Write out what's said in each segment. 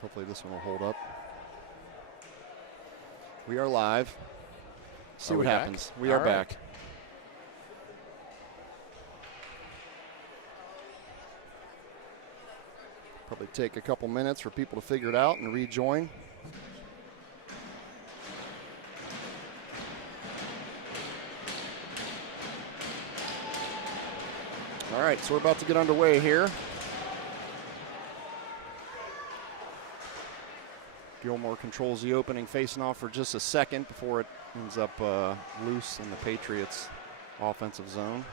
Hopefully this one will hold up. We are live. See what happens. We are back. Probably take a couple minutes for people to figure it out and rejoin. All right, so we're about to get underway here. Gilmour controls the opening, facing off for just a second before it ends up loose in the Patriots' offensive zone.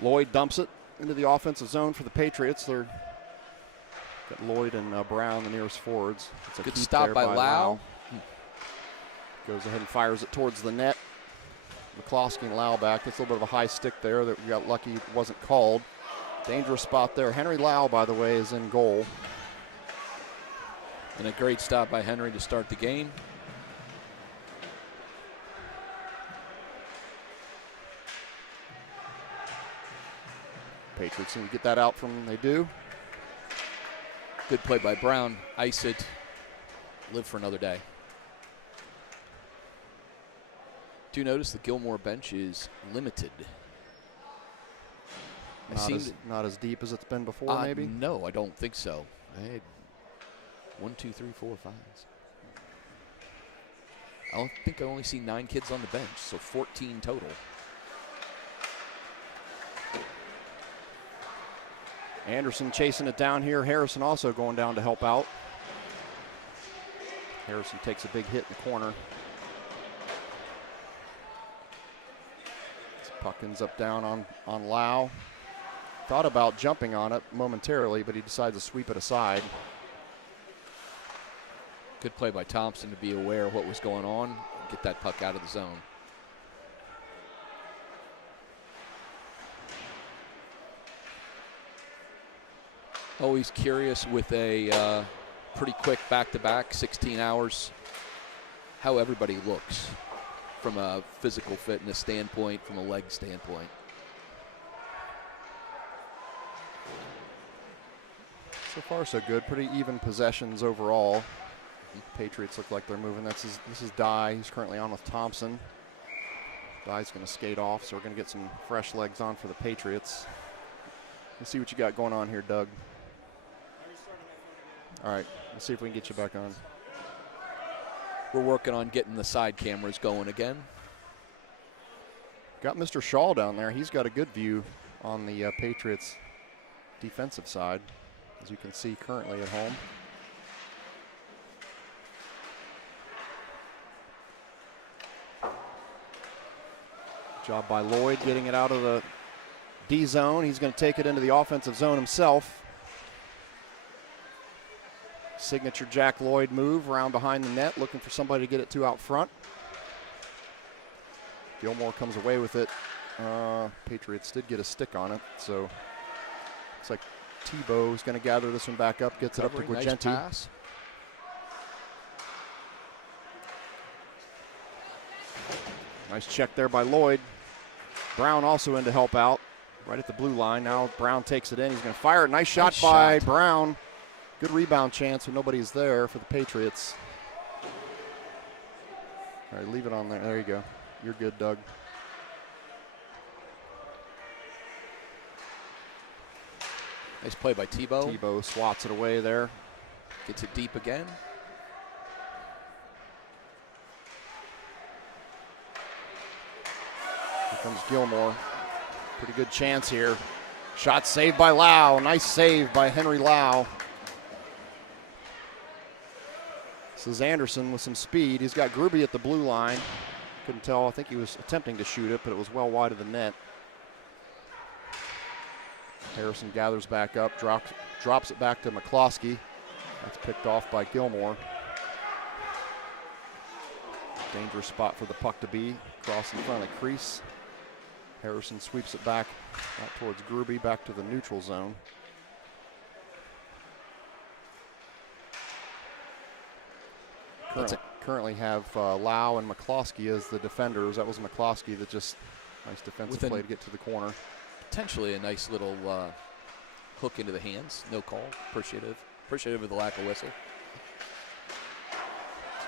Lloyd dumps it into the offensive zone for the Patriots. They're got Lloyd and Brown, the nearest forwards. It's a good stop by Lau. Goes ahead and fires it towards the net. McCloskey and Lau back. That's a little bit of a high stick there that we got lucky it wasn't called. Dangerous spot there. Henry Lau, by the way, is in goal. And a great stop by Henry to start the game. Patriots need to get that out from them. They do. Good play by Brown. Ice it. Live for another day. Do you notice the Gilmour bench is limited? Not as deep as it's been before, maybe? No, I don't think so. I had 1, 2, 3, 4, 5. I don't think I only see 9 kids on the bench, so 14 total. Anderson chasing it down here. Harrison also going down to help out. Harrison takes a big hit in the corner. This puck ends up down on Lau. Thought about jumping on it momentarily, but he decides to sweep it aside. Good play by Thompson to be aware of what was going on, get that puck out of the zone. Always curious with a pretty quick back-to-back, 16 hours, how everybody looks from a physical fitness standpoint, from a leg standpoint. So far, so good. Pretty even possessions overall. Patriots look like they're moving. This is Dye. He's currently on with Thompson. Dye's going to skate off, so we're going to get some fresh legs on for the Patriots. Let's see what you got going on here, Doug. All right, let's see if we can get you back on. We're working on getting the side cameras going again. Got Mr. Shaw down there. He's got a good view on the Patriots' defensive side, as you can see currently at home. Job by Lloyd getting it out of the D zone. He's going to take it into the offensive zone himself. Signature Jack Lloyd move around behind the net, looking for somebody to get it to out front. Gilmour comes away with it. Patriots did get a stick on it, so looks like Tebow's going to gather this one back up, gets it up to Guagenti. Nice pass. Nice check there by Lloyd. Brown also in to help out, right at the blue line. Now Brown takes it in. He's going to fire it. Nice shot by Brown. Good rebound chance when nobody's there for the Patriots. All right, leave it on there. There you go. You're good, Doug. Nice play by Tebow. Tebow swats it away there. Gets it deep again. Here comes Gilmour. Pretty good chance here. Shot saved by Lau. Nice save by Henry Lau. This is Anderson with some speed. He's got Gruby at the blue line. Couldn't tell. I think he was attempting to shoot it, but it was well wide of the net. Harrison gathers back up, drops it back to McCloskey. That's picked off by Gilmour. Dangerous spot for the puck to be. Cross in front of the crease. Harrison sweeps it back out towards Gruby, back to the neutral zone. Currently have Lau and McCloskey as the defenders. That was McCloskey that just Nice defensive play to get to the corner. Potentially a nice little hook into the hands. No call. Appreciative of the lack of whistle.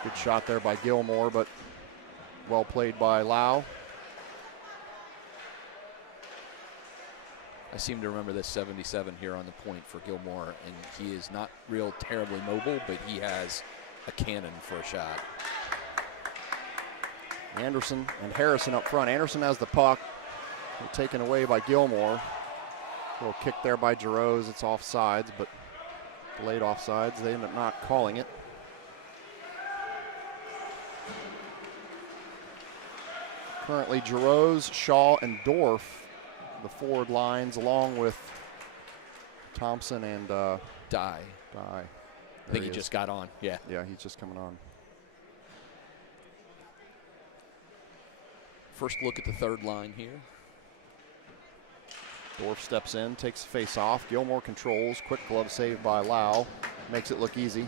Good shot there by Gilmour, but well played by Lau. I seem to remember this 77 here on the point for Gilmour, and he is not real terribly mobile, but he has a cannon for a shot. Anderson and Harrison up front. Anderson has the puck. Taken away by Gilmour. Little kick there by Giroux. It's offsides, but delayed offsides. They end up not calling it. Currently Giroux, Shaw, and Dorf, the forward lines, along with Thompson and Dye. I think he just got on. Yeah. Yeah, he's just coming on. First look at the third line here. Dorf steps in, takes the face off. Gilmour controls. Quick glove save by Lau. Makes it look easy.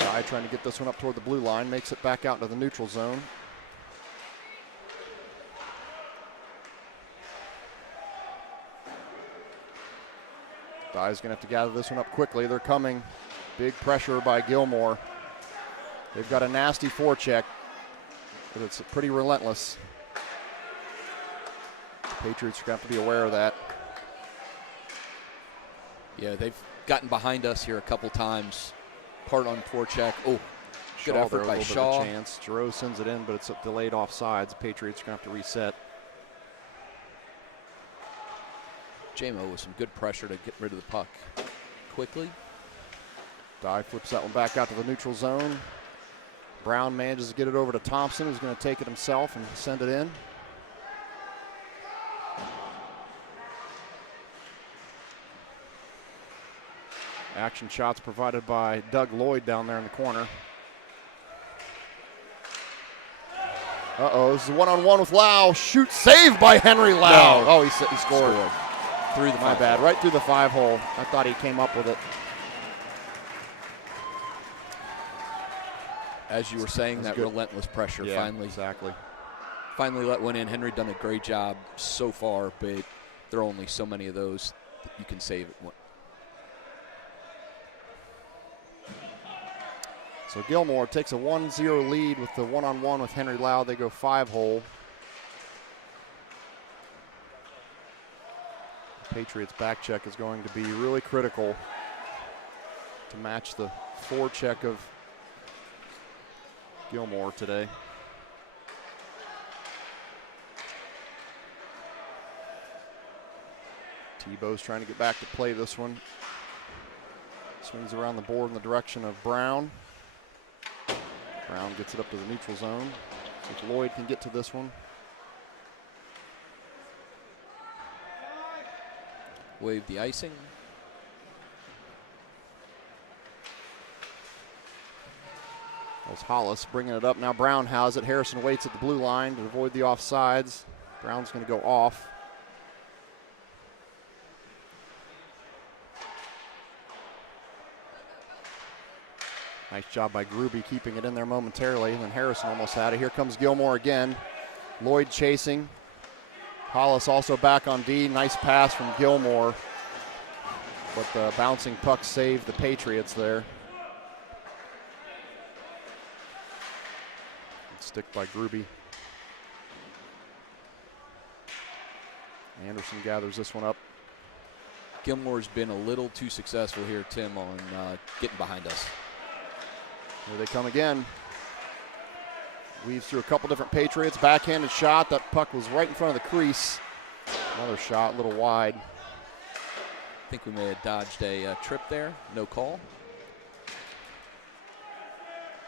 Guy trying to get this one up toward the blue line. Makes it back out into the neutral zone. Dye's going to have to gather this one up quickly. They're coming. Big pressure by Gilmour. They've got a nasty forecheck, but it's pretty relentless. The Patriots are going to have to be aware of that. Yeah, they've gotten behind us here a couple times. Part on forecheck. Oh, good effort by Shaw. Chance. Giroux sends it in, but it's delayed offsides. The Patriots are going to have to reset. JMO with some good pressure to get rid of the puck quickly. Dye flips that one back out to the neutral zone. Brown manages to get it over to Thompson, who's going to take it himself and send it in. Action shots provided by Doug Lloyd down there in the corner. Uh-oh, this is a one-on-one with Lau. Shoot, saved by Henry Lau. No. Oh, he scored. Through the My bad, right through the 5-hole. I thought he came up with it. As you were saying, that relentless pressure finally let one in. Henry done a great job so far, but there are only so many of those that you can save at one. So Gilmour takes a 1-0 lead with the one-on-one with Henry Lau. They go 5-hole. Patriots back check is going to be really critical to match the forecheck of Gilmour today. Tebow's trying to get back to play this one. Swings around the board in the direction of Brown. Brown gets it up to the neutral zone. So Lloyd can get to this one. Wave the icing. That was Hollis bringing it up. Now Brown has it. Harrison waits at the blue line to avoid the offsides. Brown's going to go off. Nice job by Gruby keeping it in there momentarily, and then Harrison almost had it. Here comes Gilmour again. Lloyd chasing. Hollis also back on D. Nice pass from Gilmour, but the bouncing puck saved the Patriots there. Good stick by Gruby. Anderson gathers this one up. Gilmour's been a little too successful here, Tim, on getting behind us. Here they come again. Weaves through a couple different Patriots. Backhanded shot. That puck was right in front of the crease. Another shot, a little wide. I think we may have dodged a trip there. No call.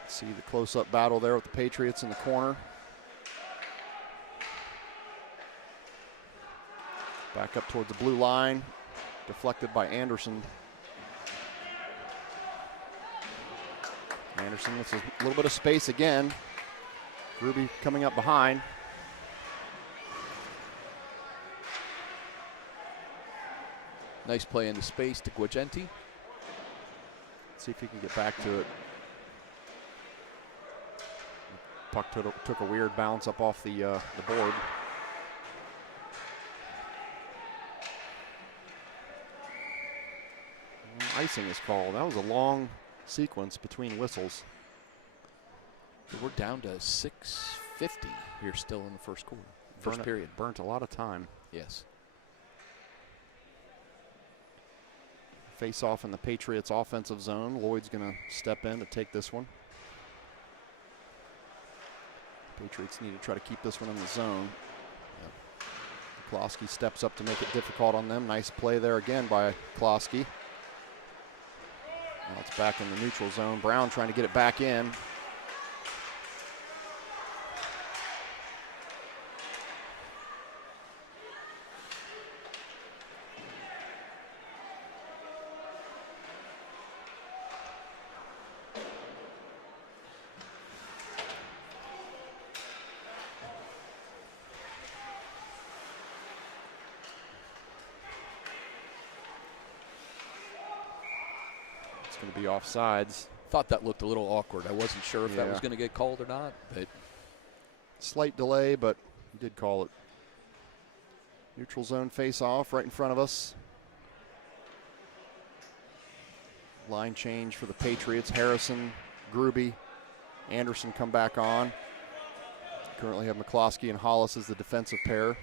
See the close-up battle there with the Patriots in the corner. Back up towards the blue line. Deflected by Anderson. Anderson with a little bit of space again. Gruby coming up behind. Nice play into space to Guagenti. See if he can get back to it. Puck took a weird bounce up off the board. Icing is called. That was a long sequence between whistles. We're down to 6:50 here still in the first quarter. First period. Burnt a lot of time. Yes. Face off in the Patriots offensive zone. Lloyd's going to step in to take this one. Patriots need to try to keep this one in the zone. Klosky steps up to make it difficult on them. Nice play there again by Klosky. Now it's back in the neutral zone. Brown trying to get it back in. Going to be offsides. Thought that looked a little awkward. I wasn't sure if that was going to get called or not. But slight delay, but he did call it. Neutral zone face-off right in front of us. Line change for the Patriots. Harrison, Gruby, Anderson come back on. Currently have McCloskey and Hollis as the defensive pair.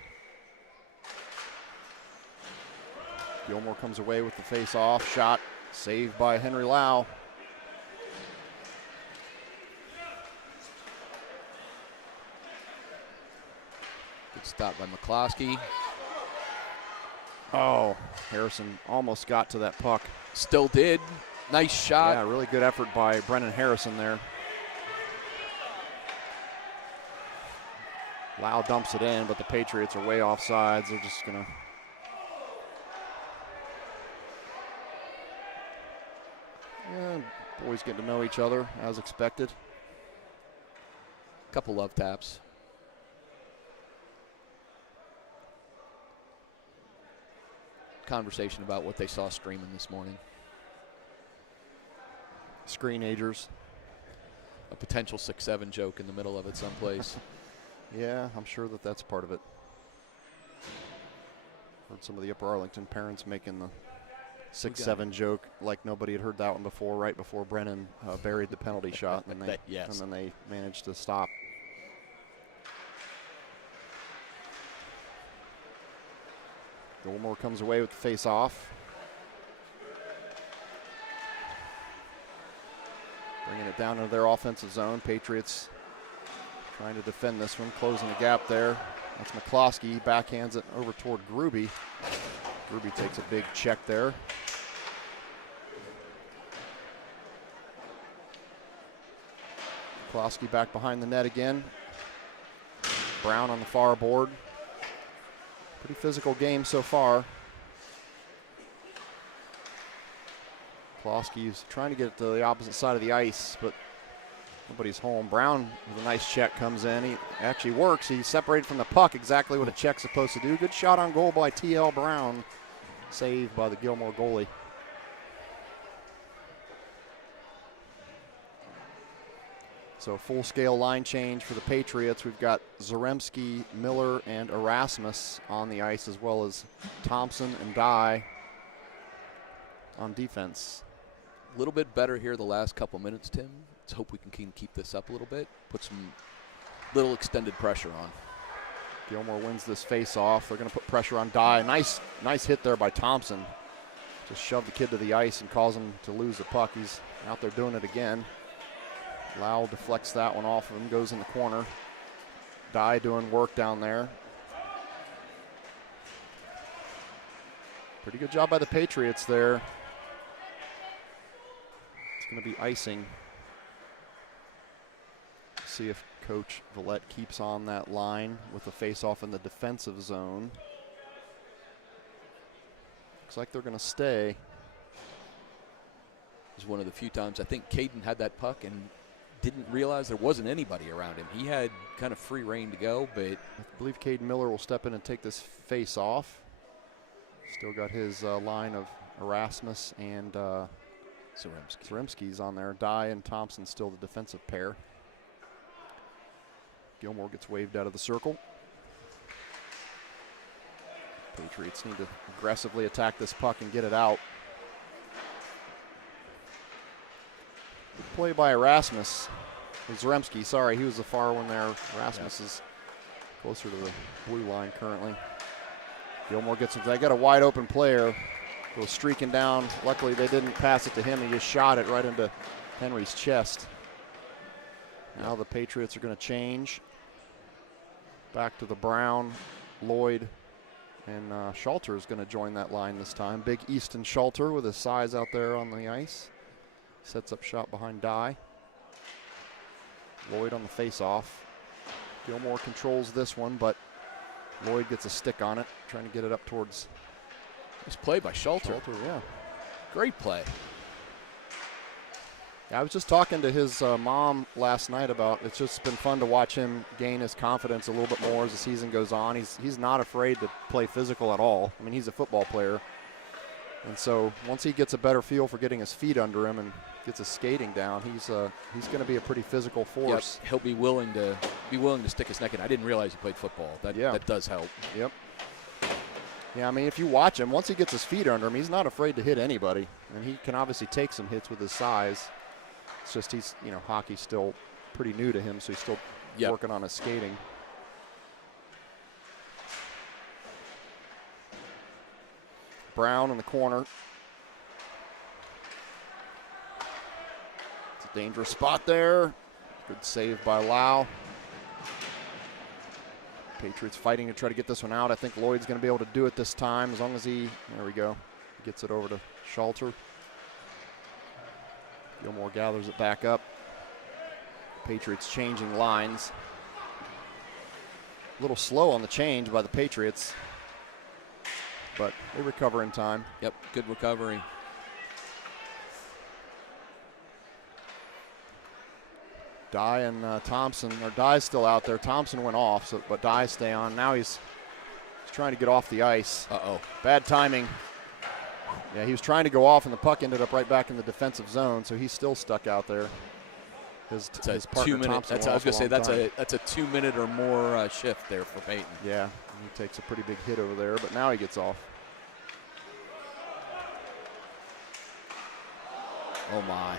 Gilmour comes away with the face-off shot. Saved by Henry Lau. Good stop by McCloskey. Oh, Harrison almost got to that puck. Still did. Nice shot. Yeah, really good effort by Brennan Harrison there. Lau dumps it in, but the Patriots are way offsides. They're just going to... Yeah, boys getting to know each other as expected. Couple love taps. Conversation about what they saw streaming this morning. Screenagers. A potential 6-7 joke in the middle of it someplace. Yeah, I'm sure that that's part of it. Heard some of the Upper Arlington parents making the 6-7 joke like nobody had heard that one before, right before Brennan buried the penalty shot, and then they managed to stop. Gilmour comes away with the face-off. Bringing it down into their offensive zone. Patriots trying to defend this one, closing the gap there. That's McCloskey, backhands it over toward Gruby. Gruby takes a big check there. McCloskey back behind the net again. Brown on the far board. Pretty physical game so far. McCloskey's trying to get it to the opposite side of the ice, but nobody's home. Brown with a nice check comes in. He actually works. He's separated from the puck, exactly what a check's supposed to do. Good shot on goal by T.L. Brown. Saved by the Gilmour goalie. So full-scale line change for the Patriots. We've got Zaremski, Miller, and Erasmus on the ice, as well as Thompson and Dye on defense. A little bit better here the last couple minutes, Tim. Let's hope we can keep this up a little bit. Put some little extended pressure on. Gilmour wins this face-off. They're going to put pressure on Dye. Nice hit there by Thompson. Just shoved the kid to the ice and cause him to lose the puck. He's out there doing it again. Lau deflects that one off of him, goes in the corner. Dye doing work down there. Pretty good job by the Patriots there. It's going to be icing. See if Coach Villette keeps on that line with the face-off in the defensive zone. Looks like they're going to stay. It was one of the few times I think Caden had that puck and didn't realize there wasn't anybody around him. He had kind of free reign to go, but I believe Caden Miller will step in and take this face-off. Still got his line of Erasmus and Zaremski's on there. Dye and Thompson still the defensive pair. Gilmour gets waved out of the circle. Patriots need to aggressively attack this puck and get it out. Good play by Erasmus. Zaremski, sorry, he was the far one there. Erasmus is closer to the blue line currently. Gilmour gets it. They got a wide open player. Goes streaking down. Luckily, they didn't pass it to him. He just shot it right into Henry's chest. Now the Patriots are going to change. Back to the Brown, Lloyd, and Schalter is going to join that line this time. Big Easton Schalter with his size out there on the ice. Sets up shot behind Dye. Lloyd on the face-off. Gilmour controls this one, but Lloyd gets a stick on it, trying to get it up towards. Nice play by Schalter. Yeah. Great play. I was just talking to his mom last night about it's just been fun to watch him gain his confidence a little bit more as the season goes on. He's not afraid to play physical at all. I mean, he's a football player. And so once he gets a better feel for getting his feet under him and gets his skating down, he's going to be a pretty physical force. Yep. He'll be willing to stick his neck in. I didn't realize he played football. That does help. Yep. Yeah, I mean, if you watch him, once he gets his feet under him, he's not afraid to hit anybody. And he can obviously take some hits with his size. It's just hockey's still pretty new to him, so he's still working on his skating. Brown in the corner. It's a dangerous spot there. Good save by Lau. Patriots fighting to try to get this one out. I think Lloyd's going to be able to do it this time as long as there we go, gets it over to Schalter. Gilmour gathers it back up. Patriots changing lines. A little slow on the change by the Patriots, but they recover in time. Yep, good recovery. Dye and Thompson, or Dye's still out there. Thompson went off, but Dye stay on. Now he's trying to get off the ice. Uh-oh. Bad timing. Yeah, he was trying to go off, and the puck ended up right back in the defensive zone, so he's still stuck out there. His partner Thompson. I was going to say that's a 2 minute or more shift there for Peyton. Yeah, he takes a pretty big hit over there, but now he gets off. Oh my!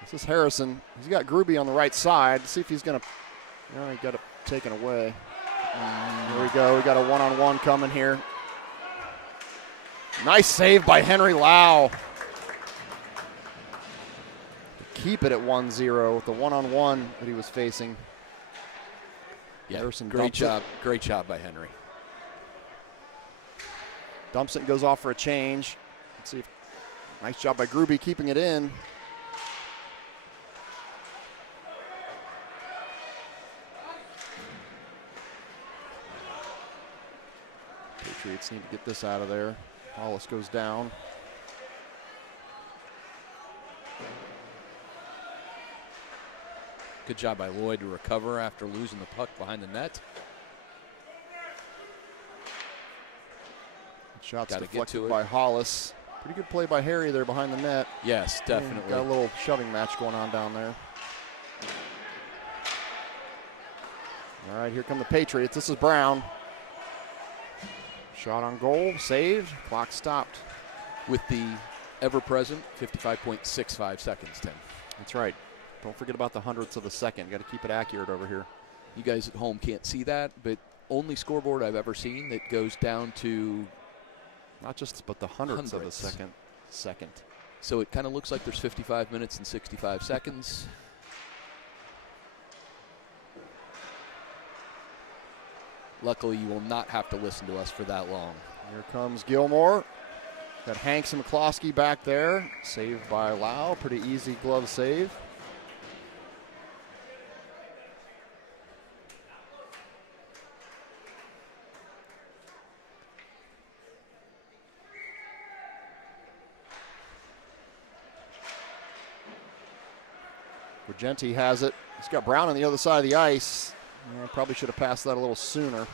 This is Harrison. He's got Gruby on the right side. Let's see if he's going to. He got it taken away. Here we go. We got a one-on-one coming here. Nice save by Henry Lau. Keep it at 1-0 with the one-on-one that he was facing. Yeah, Harrison great job. Great job by Henry. Dumps it and goes off for a change. Let's see. Nice job by Gruby keeping it in. Patriots need to get this out of there. Hollis goes down. Good job by Lloyd to recover after losing the puck behind the net. Shots deflected by Hollis. Pretty good play by Harry there behind the net. Yes, definitely. Got a little shoving match going on down there. All right, here come the Patriots. This is Brown. Shot on goal, saved, clock stopped. With the ever-present 55.65 seconds, Tim. That's right. Don't forget about the hundredths of a second. Got to keep it accurate over here. You guys at home can't see that, but only scoreboard I've ever seen that goes down to not just, but the hundredths of a second. So it kind of looks like there's 55 minutes and 65 seconds. Luckily, you will not have to listen to us for that long. Here comes Gilmour. Got Hanks and McCloskey back there. Saved by Lau. Pretty easy glove save. Regenti has it. He's got Brown on the other side of the ice. Yeah, probably should have passed that a little sooner.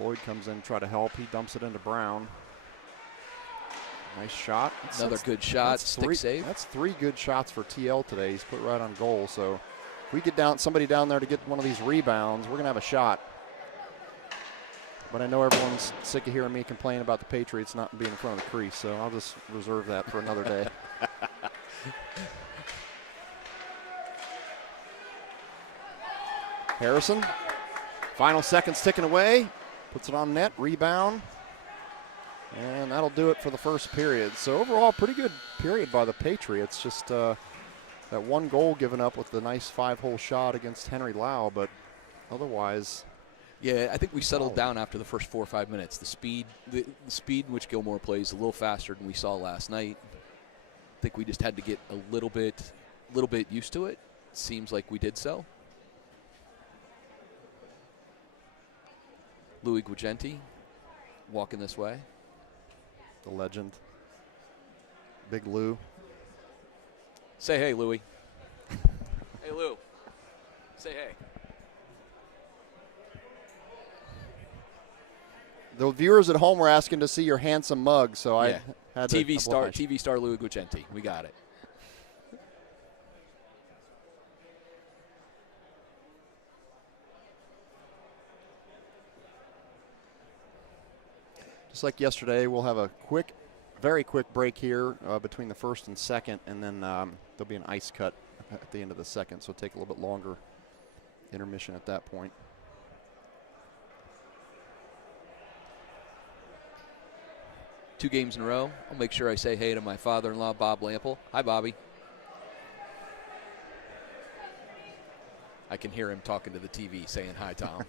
Lloyd comes in to try to help. He dumps it into Brown. Nice shot. Another good shot, stick save. That's 3 good shots for TL today. He's put right on goal. So if we get somebody down there to get one of these rebounds, we're going to have a shot. But I know everyone's sick of hearing me complain about the Patriots not being in front of the crease, so I'll just reserve that for another day. Harrison, final seconds ticking away, puts it on net, rebound, and that'll do it for the first period. So overall, pretty good period by the Patriots. Just that 1 goal given up with the nice 5-hole shot against Henry Lau, but otherwise. Yeah, I think we settled down after the first 4 or 5 minutes. The speed in which Gilmour plays a little faster than we saw last night. I think we just had to get a little bit used to it. Seems like we did so. Louis Guigenti walking this way. The legend. Big Lou. Say hey, Louis. Hey, Lou. Say hey. The viewers at home were asking to see your handsome mug, so yeah. I had TV to star, oblige. TV star Louis Guigenti. We got it. Just like yesterday, we'll have a very quick break here between the first and second, and then there'll be an ice cut at the end of the second, so it'll take a little bit longer intermission at that point. Two games in a row. I'll make sure I say hey to my father-in-law, Bob Lample. Hi, Bobby. I can hear him talking to the TV saying hi, Tom.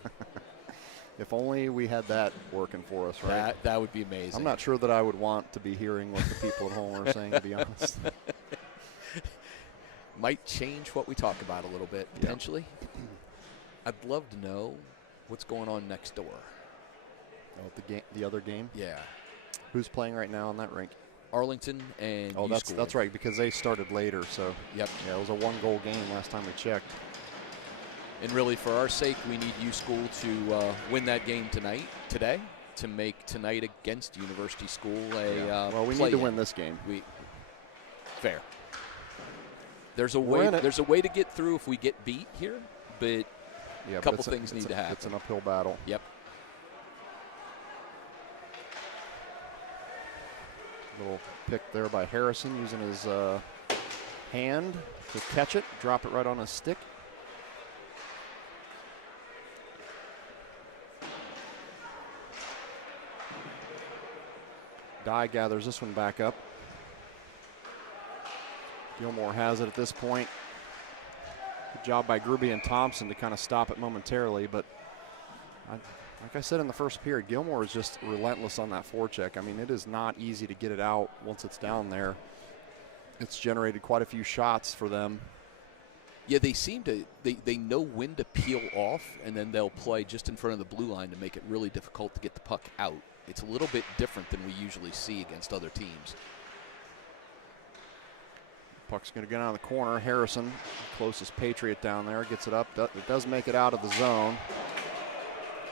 If only we had that working for us, right? That would be amazing. I'm not sure that I would want to be hearing what the people at home are saying, to be honest. Might change what we talk about a little bit, potentially. I'd love to know what's going on next door. Oh, the other game? Yeah. Who's playing right now in that rink? Arlington and Oh, that's right, because they started later, so. Yep. Yeah, it was a 1-goal game last time we checked. And really, for our sake, we need U School to win that game today, to make tonight against University School a well, we need to win this game. Fair. There's a way to get through if we get beat here, but a couple things need to happen. It's an uphill battle. Yep. Little pick there by Harrison, using his hand to catch it, drop it right on his stick. Dye gathers this one back up. Gilmour has it at this point. Good job by Gruby and Thompson to kind of stop it momentarily, but like I said in the first period, Gilmour is just relentless on that forecheck. I mean, it is not easy to get it out once it's down there. It's generated quite a few shots for them. Yeah, they seem to, they know when to peel off, and then they'll play just in front of the blue line to make it really difficult to get the puck out. It's a little bit different than we usually see against other teams. Puck's going to get out of the corner. Harrison, closest Patriot down there, gets it up. It does make it out of the zone.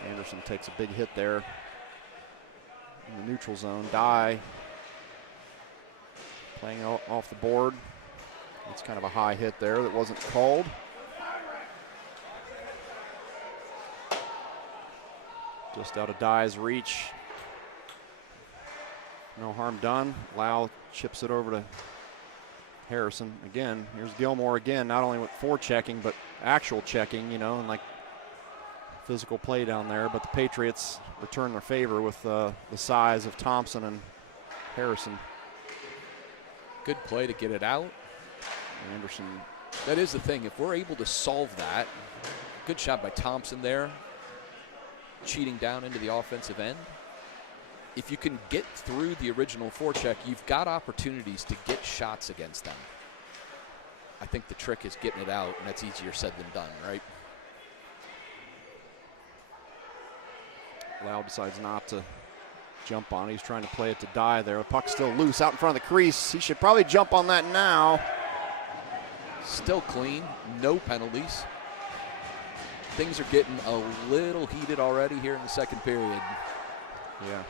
Anderson takes a big hit there in the neutral zone. Dye playing off the board. It's kind of a high hit there that wasn't called. Just out of Dye's reach. No harm done. Lau chips it over to Harrison. Again, here's Gilmour again, not only with forechecking, but actual checking, and like physical play down there. But the Patriots return their favor with the size of Thompson and Harrison. Good play to get it out. Anderson. That is the thing. If we're able to solve that, good shot by Thompson there, cheating down into the offensive end. If you can get through the original forecheck, you've got opportunities to get shots against them. I think the trick is getting it out, and that's easier said than done, right? Lau decides not to jump on it. He's trying to play it to Dye there. The puck's still loose out in front of the crease. He should probably jump on that now. Still clean, no penalties. things are getting a little heated already here in the second period. Yeah.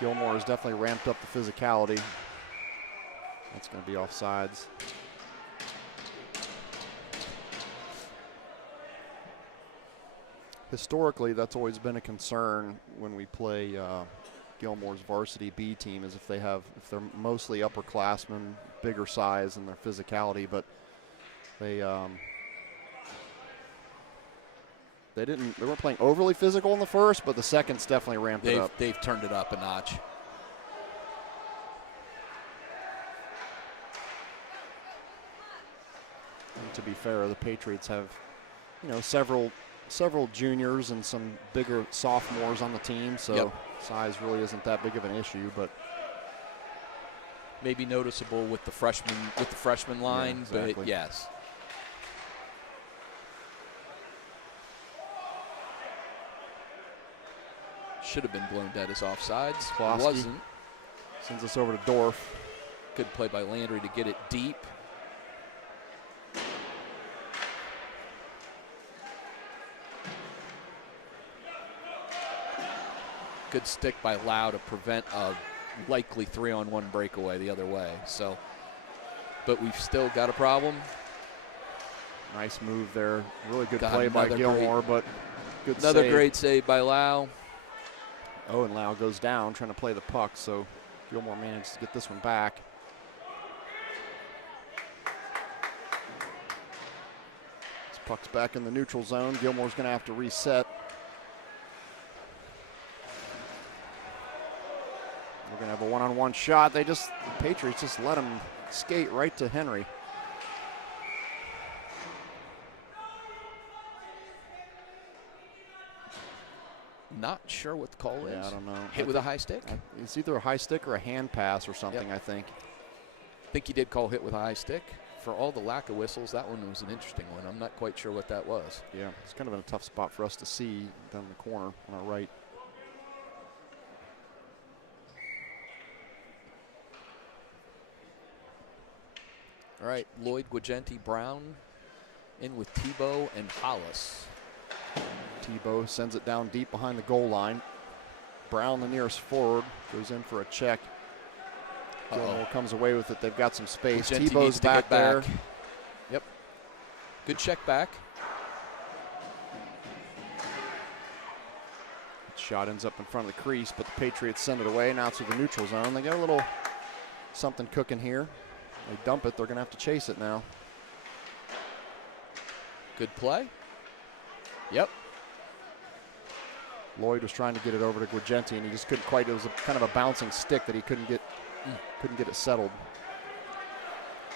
Gilmour has definitely ramped up the physicality. That's going to be offsides. Historically, that's always been a concern when we play Gilmour's varsity B team, is if they're mostly upperclassmen, bigger size and their physicality, but they weren't playing overly physical in the first, but the second's definitely ramped it up. They've turned it up a notch. And to be fair, the Patriots have, several juniors and some bigger sophomores on the team, so size really isn't that big of an issue, but maybe noticeable with the freshman line, exactly. But yes. Should have been blown dead as offsides. Klosky Wasn't. sends us over to Dorf. Good play by Landry to get it deep. Good stick by Lau to prevent a likely 3-on-1 breakaway the other way. So, but we've still got a problem. Nice move there. Really good Got play by another Gilmour, but good Another save. great save by Lau. Oh, and Lau goes down trying to play the puck, so Gilmour manages to get this one back. This puck's back in the neutral zone. Gilmour's going to have to reset. We're going to have a one-on-one shot. The Patriots just let him skate right to Henry. Not sure what the call is. Yeah, I don't know. Hit with a high stick? It's either a high stick or a hand pass or something, I think. I think he did call hit with a high stick. For all the lack of whistles, that one was an interesting one. I'm not quite sure what that was. Yeah, it's kind of in a tough spot for us to see down in the corner on our right. All right, Lloyd, Guagenti, Brown in with Tebow and Hollis. Tebow sends it down deep behind the goal line. Brown, the nearest forward, goes in for a check. Gilmour comes away with it. They've got some space. Guagenti Tebow's back there. Yep. Good check back. Shot ends up in front of the crease, but the Patriots send it away. Now it's to the neutral zone. They got a little something cooking here. They dump it. They're going to have to chase it now. Good play. Yep. Lloyd was trying to get it over to Guagenti, and he just couldn't quite. It was kind of a bouncing stick that he couldn't get it settled.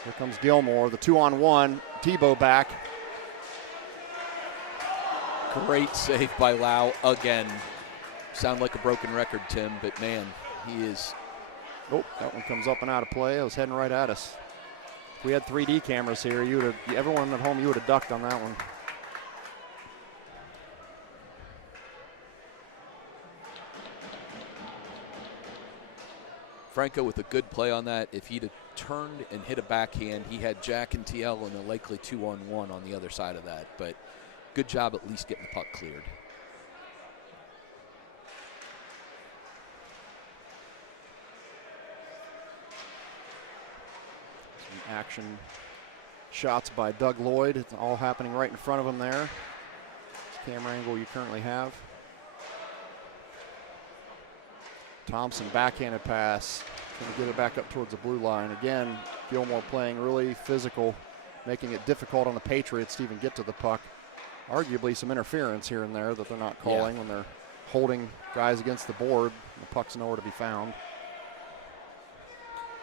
Here comes Gilmour, the 2-on-1. Tebow back. Great save by Lau again. Sound like a broken record, Tim, but man, he is. Oh, that one comes up and out of play. It was heading right at us. If we had 3D cameras here, everyone at home, you would have ducked on that one. Franco with a good play on that. If he'd have turned and hit a backhand, he had Jack and TL and a likely 2-on-1 on the other side of that. But good job at least getting the puck cleared. Some action shots by Doug Lloyd. It's all happening right in front of him there. It's the camera angle you currently have. Thompson backhanded pass. Going to get it back up towards the blue line. Again, Gilmour playing really physical, making it difficult on the Patriots to even get to the puck. Arguably some interference here and there that they're not calling when they're holding guys against the board. The puck's nowhere to be found.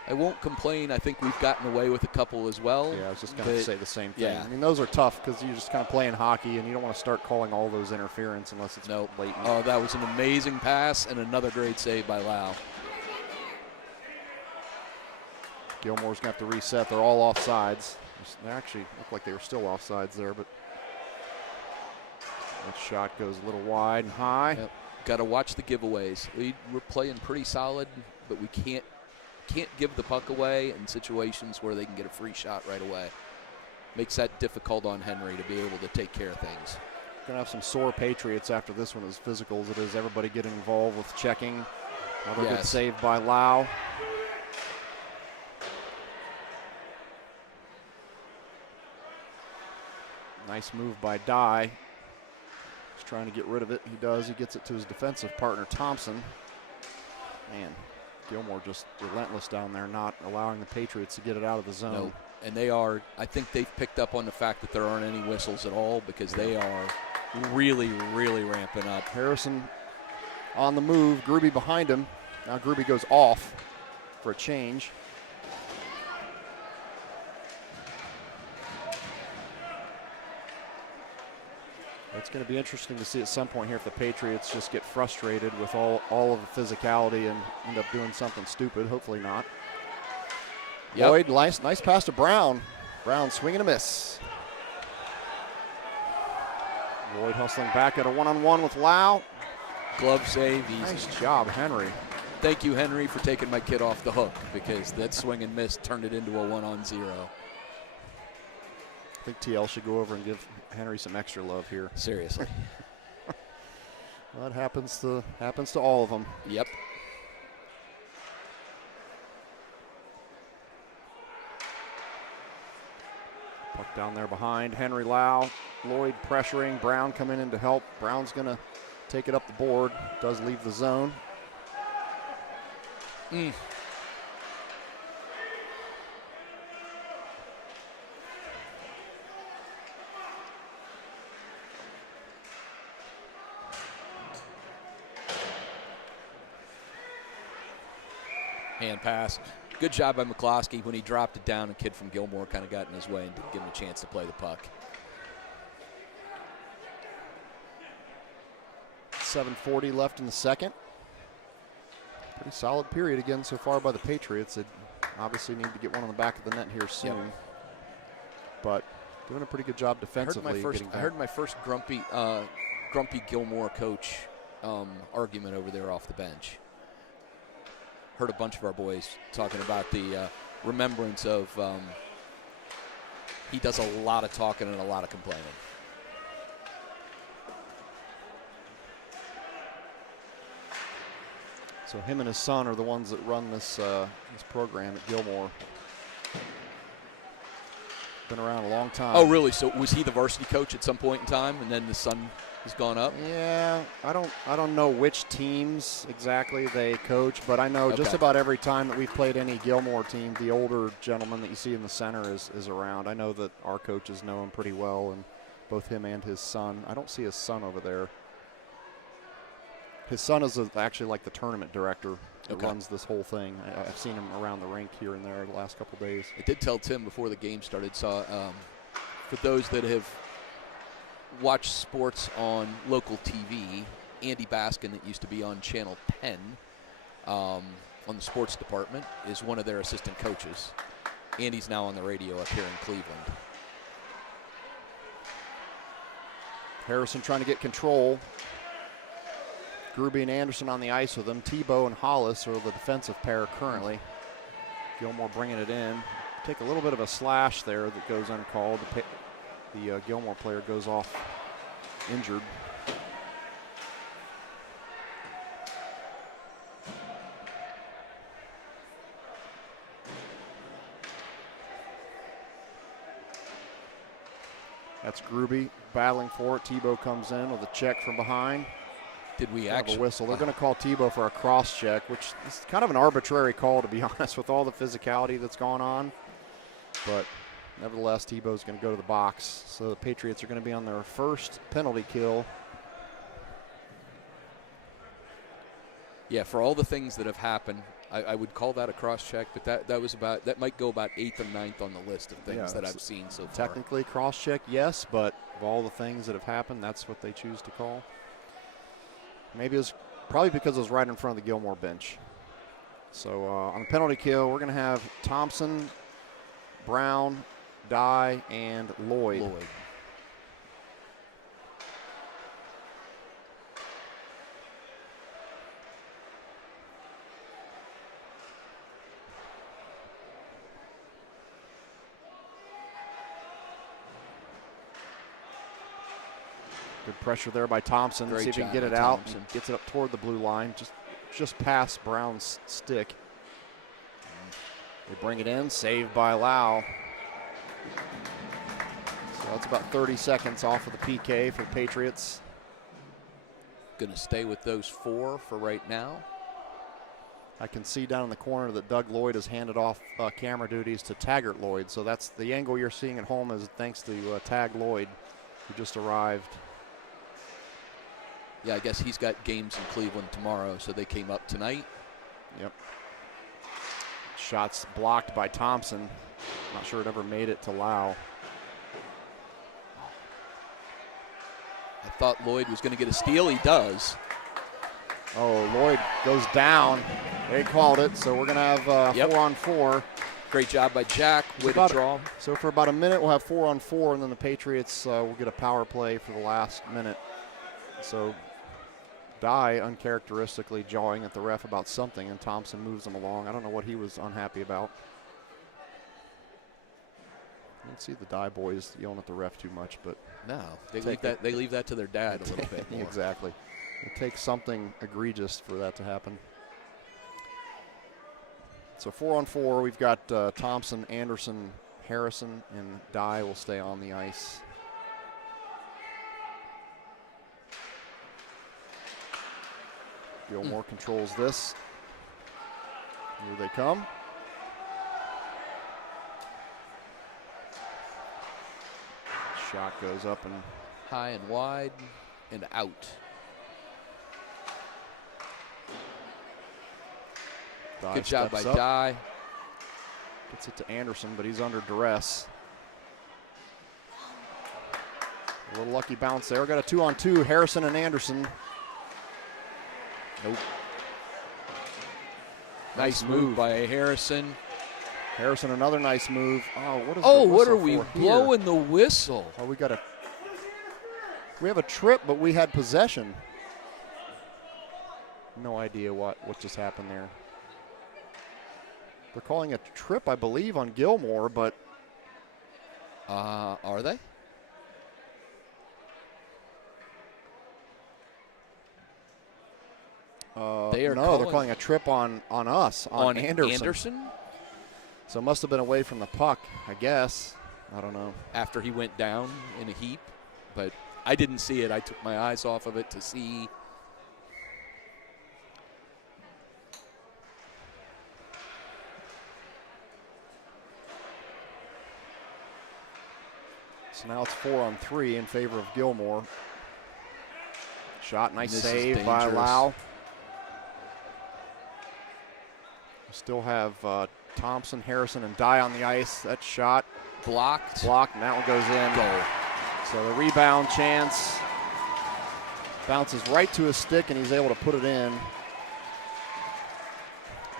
I won't complain. I think we've gotten away with a couple as well. Yeah, I was just going to say the same thing. Yeah. I mean, those are tough because you're just kind of playing hockey and you don't want to start calling all those interference unless it's blatant. Oh, that was an amazing pass and another great save by Lau. Gilmour's going to have to reset. They're all offsides. They actually look like they were still offsides there, but that shot goes a little wide and high. Yep. Got to watch the giveaways. We're playing pretty solid, but we can't give the puck away in situations where they can get a free shot right away. makes that difficult on Henry to be able to take care of things. Going to have some sore Patriots after this one, as physical as it is. Everybody getting involved with checking. Another good save by Lau. Nice move by Dye. He's trying to get rid of it. He does. He gets it to his defensive partner, Thompson. Man, Gilmour just relentless down there, not allowing the Patriots to get it out of the zone. No, and they are, I think they've picked up on the fact that there aren't any whistles at all, because they are really, really ramping up. Harrison on the move. Gruby behind him. Now Gruby goes off for a change. It's going to be interesting to see at some point here if the Patriots just get frustrated with all of the physicality and end up doing something stupid. Hopefully not. Yep. Lloyd, nice pass to Brown. Brown swing and a miss. Lloyd hustling back at a one-on-one with Lau. Glove save, easy. Nice job, Henry. Thank you, Henry, for taking my kid off the hook, because that swing and miss turned it into a 1-on-0. I think TL should go over and give Henry some extra love here. Seriously. Well, it happens to all of them. Yep. Puck down there behind Henry Lau. Lloyd pressuring. Brown coming in to help. Brown's going to take it up the board. Does leave the zone. Hand pass. Good job by McCloskey. When he dropped it down, a kid from Gilmour kind of got in his way and didn't give him a chance to play the puck. 7:40 left in the second. Pretty solid period again so far by the Patriots. They obviously need to get one on the back of the net here soon. Yep. But doing a pretty good job defensively. I heard my first grumpy Gilmour coach argument over there off the bench. Heard a bunch of our boys talking about the remembrance of he does a lot of talking and a lot of complaining. So him and his son are the ones that run this program at Gilmour. Been around a long time. Oh, really? So was he the varsity coach at some point in time, and then the son has gone up? Yeah, I don't know which teams exactly they coach, but I know just about every time that we've played any Gilmour team, the older gentleman that you see in the center is around. I know that our coaches know him pretty well, and both him and his son. I don't see his son over there. His son is actually like the tournament director that runs this whole thing. I've seen him around the rink here and there the last couple days. I did tell Tim before the game started, for those that have watched sports on local TV, Andy Baskin, that used to be on Channel 10 on the sports department, is one of their assistant coaches. Andy's now on the radio up here in Cleveland. Harrison trying to get control. Gruby and Anderson on the ice with him. Tebow and Hollis are the defensive pair currently. Gilmour bringing it in. Take a little bit of a slash there that goes uncalled. The Gilmour player goes off injured. That's Gruby battling for it. Tebow comes in with a check from behind. Did we have actually a whistle? They're going to call Tebow for a cross check, which is kind of an arbitrary call, to be honest, with all the physicality that's going on. But nevertheless, Tebow's going to go to the box. So the Patriots are going to be on their first penalty kill. Yeah, for all the things that have happened, I would call that a cross check, but that might go about 8th or 9th on the list of things that I've seen so far. Technically cross check, yes, but of all the things that have happened, that's what they choose to call. Maybe it was probably because it was right in front of the Gilmour bench. So on the penalty kill, we're going to have Thompson, Brown, Dye, and Lloyd. Good pressure there by Thompson. Great See if he can job get it by out. Thompson. Gets it up toward the blue line, just past Brown's stick. They bring it in, saved by Lau. So that's about 30 seconds off of the PK for the Patriots. Going to stay with those 4 for right now. I can see down in the corner that Doug Lloyd has handed off camera duties to Taggart Lloyd. So that's the angle you're seeing at home is thanks to Tag Lloyd, who just arrived. Yeah, I guess he's got games in Cleveland tomorrow, so they came up tonight. Yep. Shots blocked by Thompson. Not sure it ever made it to Lau. I thought Lloyd was going to get a steal. He does. Oh, Lloyd goes down. They called it, so we're going to have 4-on-4. Great job by Jack. Way to draw. So for about a minute, we'll have 4-on-4, and then the Patriots will get a power play for the last minute. So Dye uncharacteristically jawing at the ref about something, and Thompson moves him along. I don't know what he was unhappy about. I don't see the Dye boys yelling at the ref too much, but no, they leave that to their dad a little bit more. Exactly. It takes something egregious for that to happen. So 4-on-4, we've got Thompson, Anderson, Harrison, and Dye will stay on the ice. Gilmour controls this. Here they come. Shot goes up and high and wide and out. Dye Good job by steps up. Dye. Gets it to Anderson, but he's under duress. A little lucky bounce there. Got a 2-on-2, Harrison and Anderson. Nope. Nice move by Harrison. Harrison, another nice move. Oh, what is Oh, the what are whistle we for blowing here? the whistle? Oh, we have a trip, but we had possession. No idea what just happened there. They're calling a trip, I believe, on Gilmour, but are they? They're calling a trip on us, on Anderson. So it must have been away from the puck, I guess. I don't know. After he went down in a heap, but I didn't see it. I took my eyes off of it to see. So now it's 4-on-3 in favor of Gilmour. Shot, nice save by Lau. We still have Thompson, Harrison, and Dye on the ice. That shot blocked, and that one goes in. Goal. So the rebound chance bounces right to his stick, and he's able to put it in.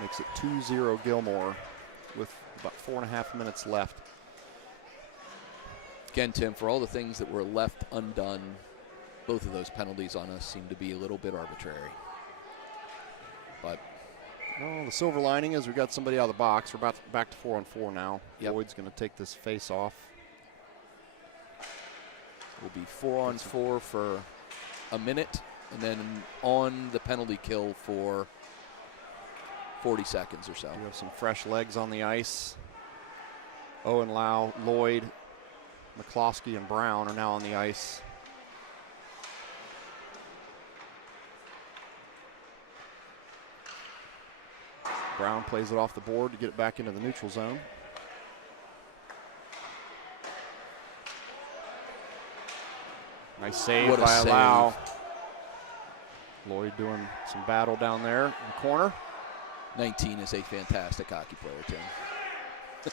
Makes it 2-0 Gilmour with about 4.5 minutes left. Again, Tim, for all the things that were left undone, both of those penalties on us seem to be a little bit arbitrary. But well, the silver lining is we got somebody out of the box. We're back to 4-on-4 now. Yep. Lloyd's going to take this face off. We'll be 4-on-4 for a minute, and then on the penalty kill for 40 seconds or so. We have some fresh legs on the ice. Owen Lau, Lloyd, McCloskey, and Brown are now on the ice. Brown plays it off the board to get it back into the neutral zone. Nice save by Lau. Lloyd doing some battle down there in the corner. 19 is a fantastic hockey player, Tim.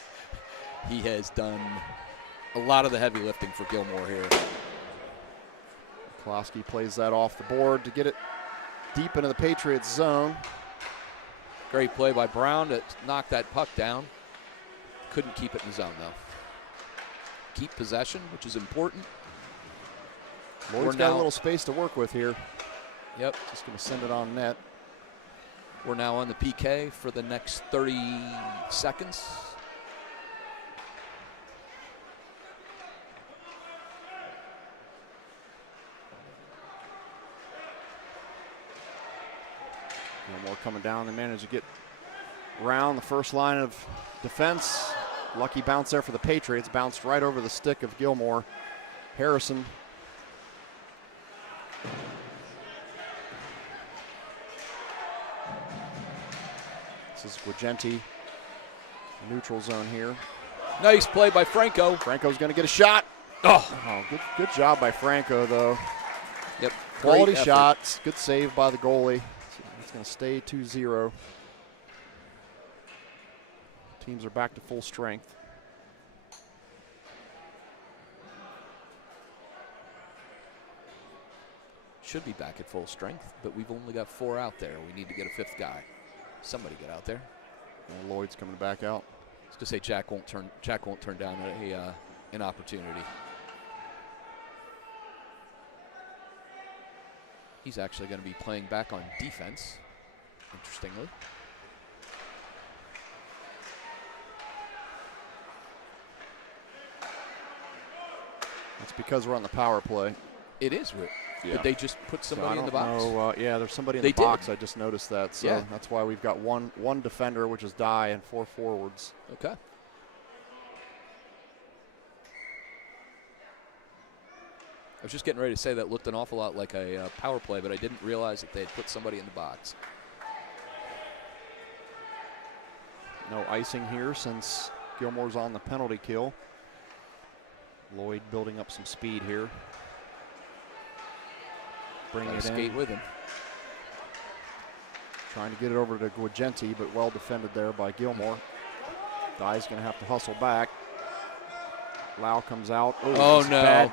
He has done a lot of the heavy lifting for Gilmour here. McCloskey plays that off the board to get it deep into the Patriots zone. Great play by Brown to knock that puck down. Couldn't keep it in the zone, though. Keep possession, which is important. Lloyd's got a little space to work with here. Yep. Just going to send it on net. We're now on the PK for the next 30 seconds. Gilmour coming down. They managed to get around the first line of defense. Lucky bounce there for the Patriots. Bounced right over the stick of Gilmour. Harrison. This is Guagenti. Neutral zone here. Nice play by Franco. Franco's going to get a shot. Oh, good job by Franco, though. Yep. Quality shots. Good save by the goalie. It's going to stay 2-0. Teams are back to full strength. Should be back at full strength, but we've only got 4 out there. We need to get a 5th guy. Somebody get out there. And Lloyd's coming back out. I was going to say Jack won't turn down an opportunity. He's actually going to be playing back on defense, interestingly. That's because we're on the power play. It is, yeah. But they just put somebody in the box. Yeah, there's somebody in the box. I just noticed that. So yeah. That's why we've got one defender, which is Dye, and 4 forwards. Okay. I was just getting ready to say that looked an awful lot like a power play, but I didn't realize that they had put somebody in the box. No icing here since Gilmour's on the penalty kill. Lloyd building up some speed here. Bringing it in. Skate with him. Trying to get it over to Guagenti, but well defended there by Gilmour. Dye's going to have to hustle back. Lau comes out. Oh no.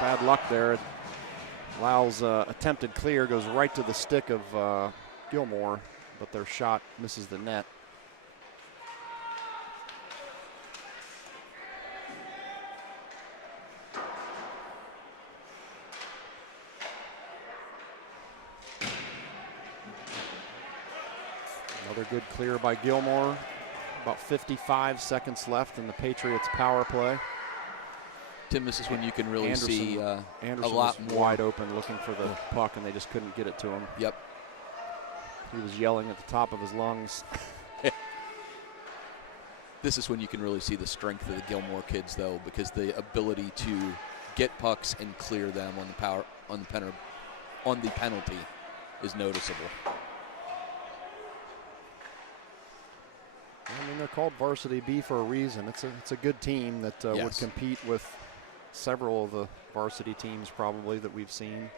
Bad luck there. Lau's attempted clear goes right to the stick of Gilmour, but their shot misses the net. Another good clear by Gilmour. About 55 seconds left in the Patriots' power play. Tim, this is when you can really see a Anderson lot was more. wide open looking for the puck, and they just couldn't get it to him. Yep. He was yelling at the top of his lungs. This is when you can really see the strength of the Gilmour kids, though, because the ability to get pucks and clear them on the penalty is noticeable. I mean, they're called Varsity B for a reason. It's a good team that would compete with several of the varsity teams probably that we've seen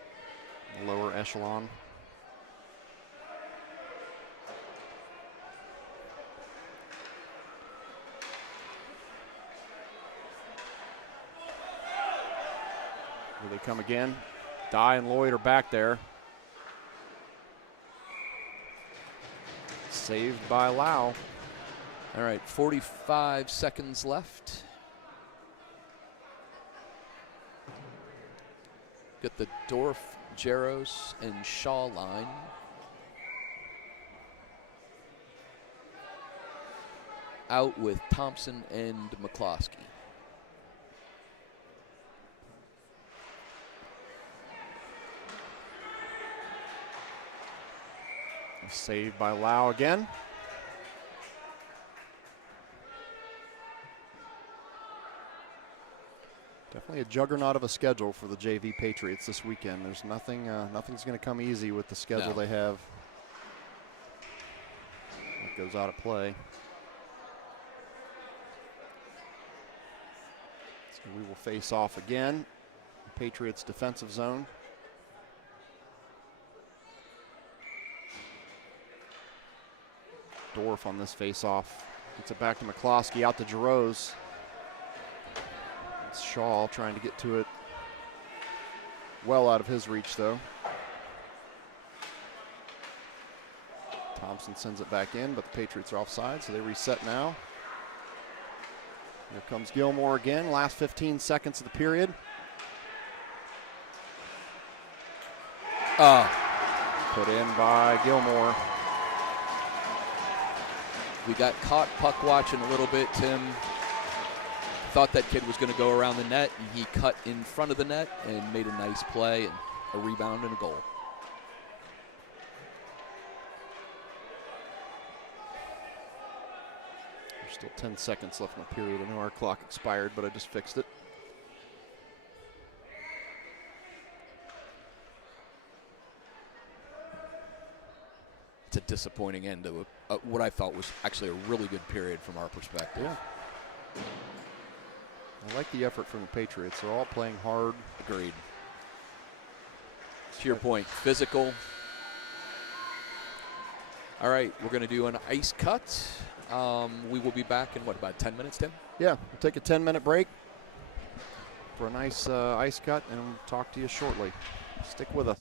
in the lower echelon. Here they come again. Dye and Lloyd are back there. Saved by Lau. All right, 45 seconds left. Got the Dorf, Jaros, and Shaw line. Out with Thompson and McCloskey. Saved by Lau again. Definitely a juggernaut of a schedule for the JV Patriots this weekend. There's nothing's going to come easy with the schedule they have. It goes out of play. So we will face off again. The Patriots defensive zone. Dorf on this face-off. Gets it back to McCloskey, out to Jaros. It's Shaw trying to get to it. Well out of his reach, though. Thompson sends it back in, but the Patriots are offside, so they reset now. Here comes Gilmour again. Last 15 seconds of the period. Put in by Gilmour. We got caught puck watching a little bit, Tim. Thought that kid was going to go around the net, and he cut in front of the net and made a nice play and a rebound and a goal. Still 10 seconds left in the period. I know our clock expired, but I just fixed it. It's a disappointing end to what I thought was actually a really good period from our perspective. Yeah. I like the effort from the Patriots. They're all playing hard. Agreed. To your point, physical. All right, we're going to do an ice cut. We will be back in, what, about 10 minutes, Tim? Yeah, we'll take a 10-minute break for a nice ice cut, and we'll talk to you shortly. Stick with us.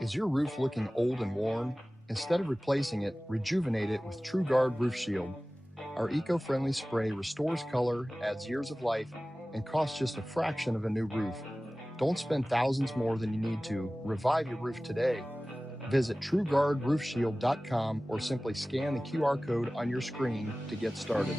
Is your roof looking old and worn? Instead of replacing it, rejuvenate it with TrueGuard Roof Shield. Our eco-friendly spray restores color, adds years of life, and costs just a fraction of a new roof. Don't spend thousands more than you need to. Revive your roof today. Visit TrueGuardRoofShield.com or simply scan the QR code on your screen to get started.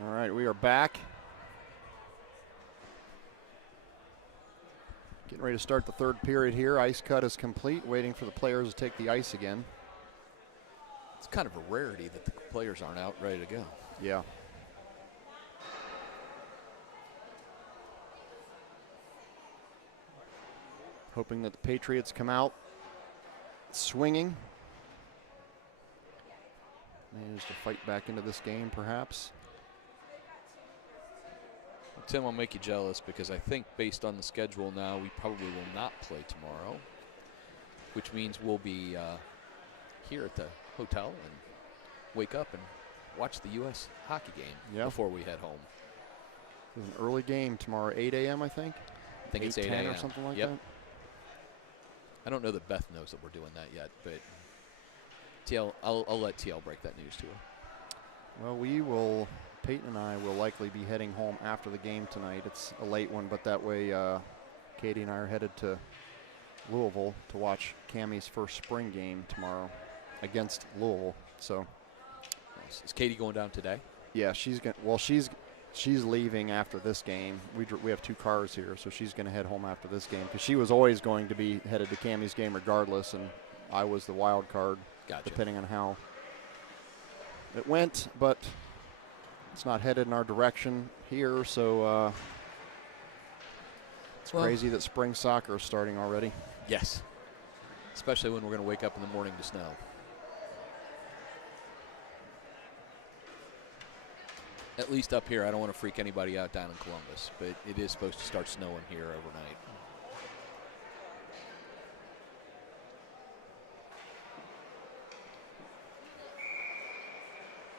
All right, we are back. Getting ready to start the third period here. Ice cut is complete, waiting for the players to take the ice again. It's kind of a rarity that the players aren't out ready to go. Yeah. Hoping that the Patriots come out swinging. Manage to fight back into this game, perhaps. Tim, I'll make you jealous because I think based on the schedule now, we probably will not play tomorrow, which means we'll be here at the hotel and wake up and watch the U.S. hockey game before we head home. There's an early game tomorrow, 8 a.m., I think. I think it's 8 a.m. or something like Yep. that. I don't know that Beth knows that we're doing that yet, but TL, I'll let TL break that news to her. Well, Peyton and I will likely be heading home after the game tonight. It's a late one, but that way Katie and I are headed to Louisville to watch Cammie's first spring game tomorrow against Louisville. So, is Katie going down today? Yeah, she's going. Well, she's leaving after this game. We have two cars here, so she's going to head home after this game because she was always going to be headed to Cammie's game regardless, and I was the wild card, depending on how it went, but it's not headed in our direction here, so it's crazy that spring soccer is starting already. Yes, especially when we're going to wake up in the morning to snow. At least up here, I don't want to freak anybody out down in Columbus, but it is supposed to start snowing here overnight.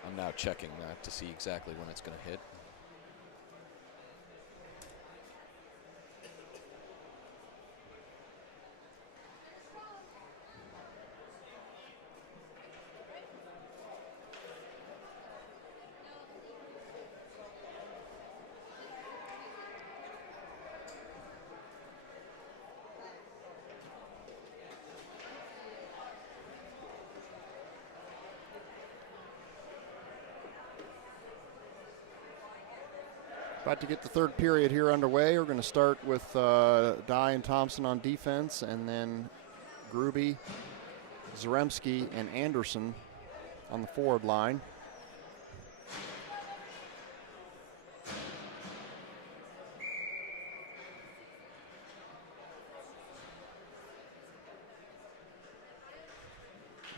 I'm now checking that to see exactly when it's going to hit. About to get the third period here underway. We're going to start with Dye and Thompson on defense, and then Gruby, Zaremski, and Anderson on the forward line.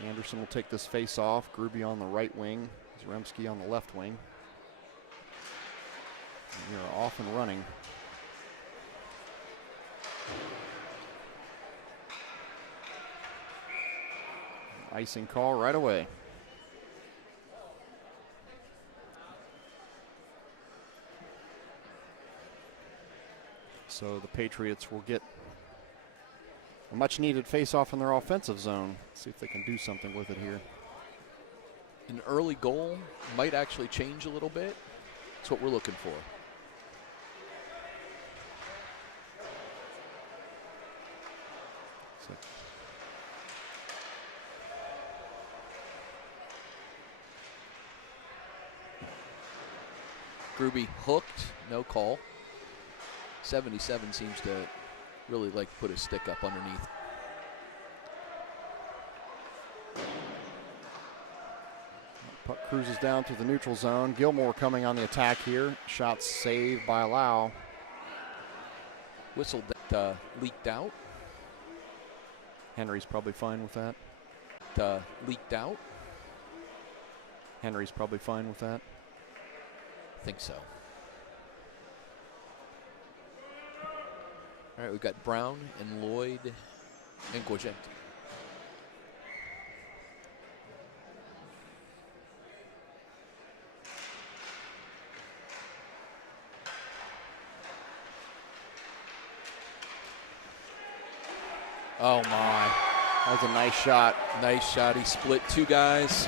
Anderson will take this face off. Gruby on the right wing, Zaremski on the left wing. We are off and running. Icing call right away. So the Patriots will get a much needed face-off in their offensive zone. See if they can do something with it here. An early goal might actually change a little bit. That's what we're looking for. So Gruby hooked, no call. 77 seems to really like put his stick up underneath. Puck cruises down through the neutral zone. Gilmour coming on the attack here. Shot saved by Lau. Whistle that leaked out. Henry's probably fine with that. Leaked out. Henry's probably fine with that. I think so. All right, we've got Brown and Lloyd and Guagenti. Oh my, that was a nice shot. Nice shot. He split two guys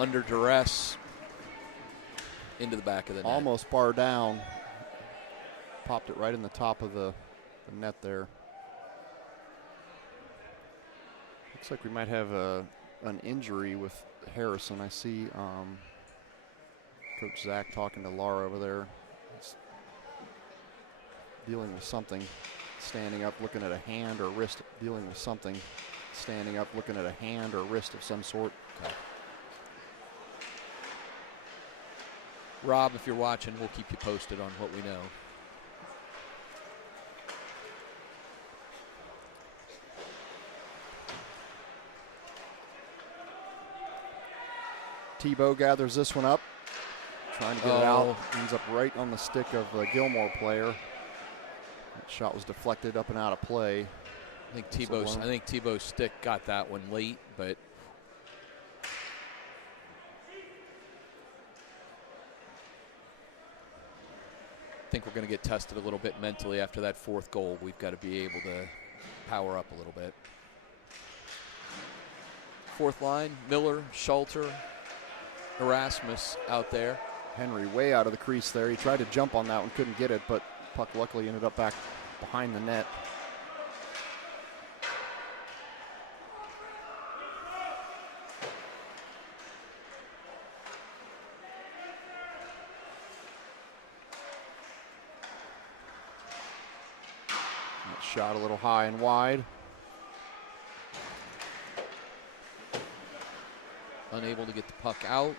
under duress into the back of the net. Almost bar down. Popped it right in the top of the net there. Looks like we might have an injury with Harrison. I see Coach Zach talking to Laura over there. He's dealing with something. Standing up, looking at a hand or wrist, dealing with something. Standing up, looking at a hand or wrist of some sort. Okay. Rob, if you're watching, we'll keep you posted on what we know. Tebow gathers this one up, trying to get it out. Ends up right on the stick of the Gilmour player. That shot was deflected up and out of play. I think Tebow's stick got that one late, but I think we're going to get tested a little bit mentally after that fourth goal. We've got to be able to power up a little bit. Fourth line, Miller, Schalter, Erasmus out there. Henry way out of the crease there. He tried to jump on that one, couldn't get it, but puck luckily ended up back behind the net. That shot a little high and wide. Unable to get the puck out.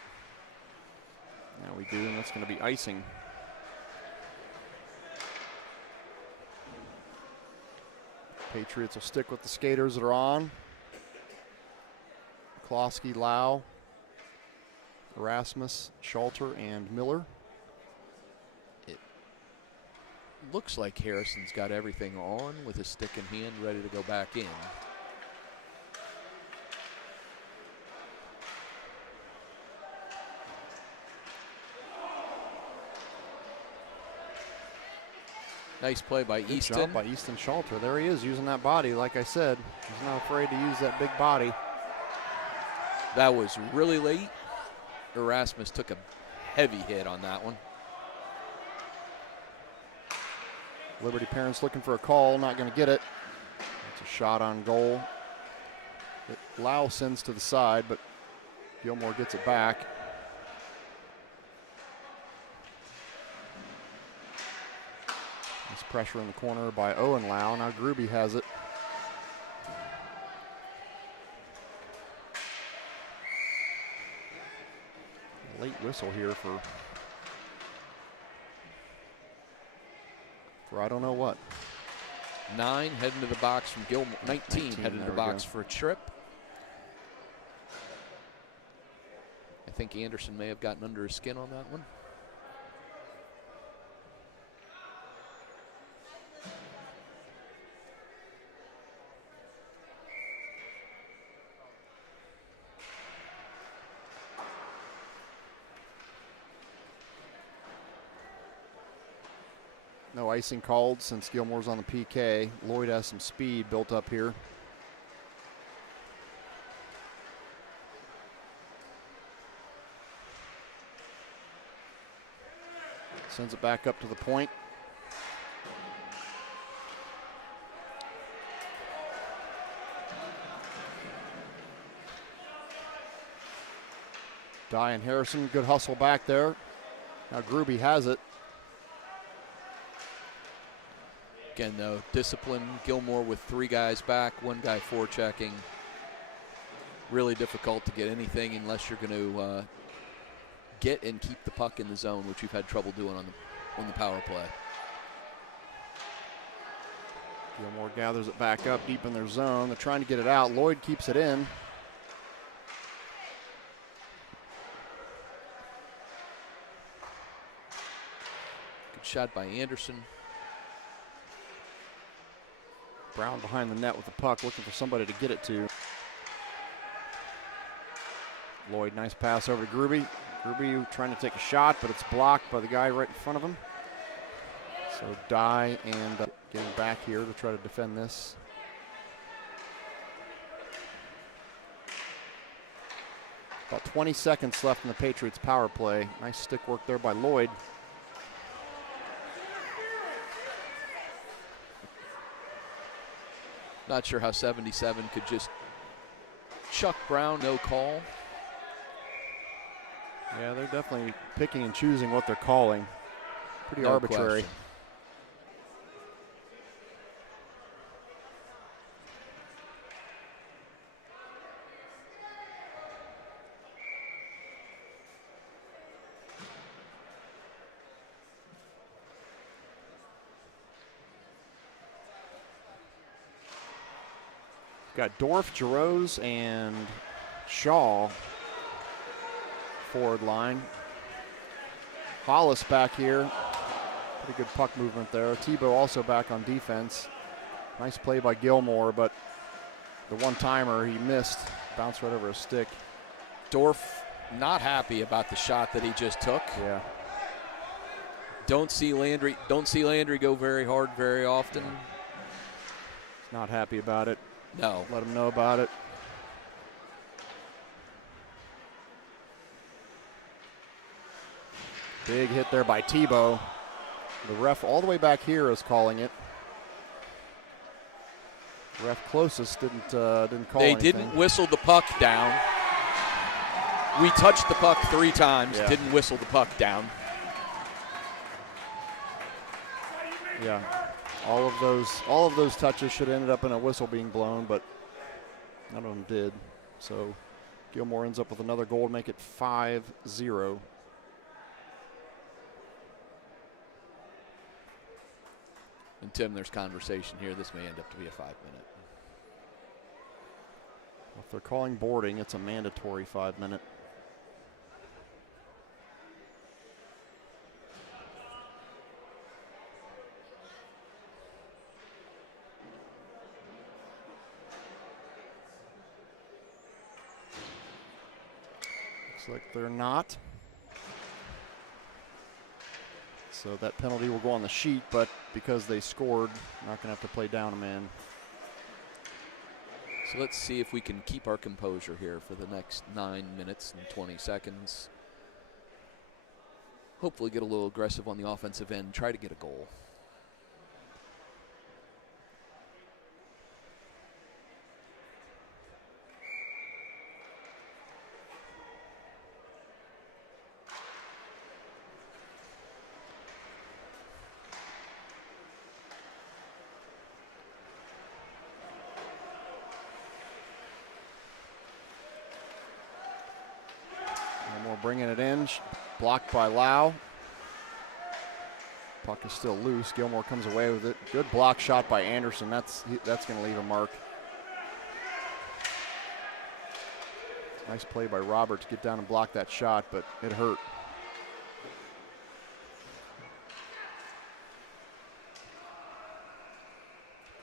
Now we do, and that's going to be icing. Patriots will stick with the skaters that are on. Klosky, Lau, Erasmus, Schalter, and Miller. It looks like Harrison's got everything on with his stick in hand, ready to go back in. Nice play by Easton. Good job by Easton Schalter. There he is using that body. Like I said, he's not afraid to use that big body. That was really late. Erasmus took a heavy hit on that one. Liberty parents looking for a call, not going to get it. It's a shot on goal. Lau sends to the side, but Gilmour gets it back. Pressure in the corner by Owen Lau. Now Gruby has it. Late whistle here for I don't know what. 9 heading to the box from Gilmour. 19 heading to the box for a trip. I think Anderson may have gotten under his skin on that one. No icing called since Gilmour's on the PK. Lloyd has some speed built up here. Sends it back up to the point. Dye and Harrison, good hustle back there. Now Gruby has it. Again, though, discipline. Gilmour with 3 guys back, 1 guy forechecking. Really difficult to get anything unless you're going to get and keep the puck in the zone, which we've had trouble doing on the power play. Gilmour gathers it back up deep in their zone. They're trying to get it out. Lloyd keeps it in. Good shot by Anderson. Brown behind the net with the puck, looking for somebody to get it to. Lloyd, nice pass over to Gruby. Gruby trying to take a shot, but it's blocked by the guy right in front of him. So Dye and getting back here to try to defend this. About 20 seconds left in the Patriots power play. Nice stick work there by Lloyd. Not sure how 77 could just chuck Brown, no call. Yeah, they're definitely picking and choosing what they're calling. Pretty No arbitrary. question. Got Dorf, Jarosz, and Shaw forward line. Hollis back here. Pretty good puck movement there. Tebow also back on defense. Nice play by Gilmour, but the one-timer he missed. Bounced right over his stick. Dorf not happy about the shot that he just took. Yeah. Don't see Landry go very hard very often. He's not happy about it. No. Let him know about it. Big hit there by Tebow. The ref all the way back here is calling it. The ref closest didn't call They anything. didn't whistle the puck down. We touched the puck 3 times, Yeah. didn't whistle the puck down. Yeah. All of those touches should have ended up in a whistle being blown, but none of them did. So Gilmour ends up with another goal to make it 5-0. And Tim, there's conversation here. This may end up to be a 5-minute. If they're calling boarding, it's a mandatory 5-minute. Looks like they're not. So that penalty will go on the sheet, but because they scored, not going to have to play down a man. So let's see if we can keep our composure here for the next 9 minutes and 20 seconds. Hopefully get a little aggressive on the offensive end, try to get a goal. bringing it in, blocked by Lau. Puck is still loose. Gilmour comes away with it. Good block shot by Anderson. That's going to leave a mark. Nice play by Robert to get down and block that shot, but it hurt.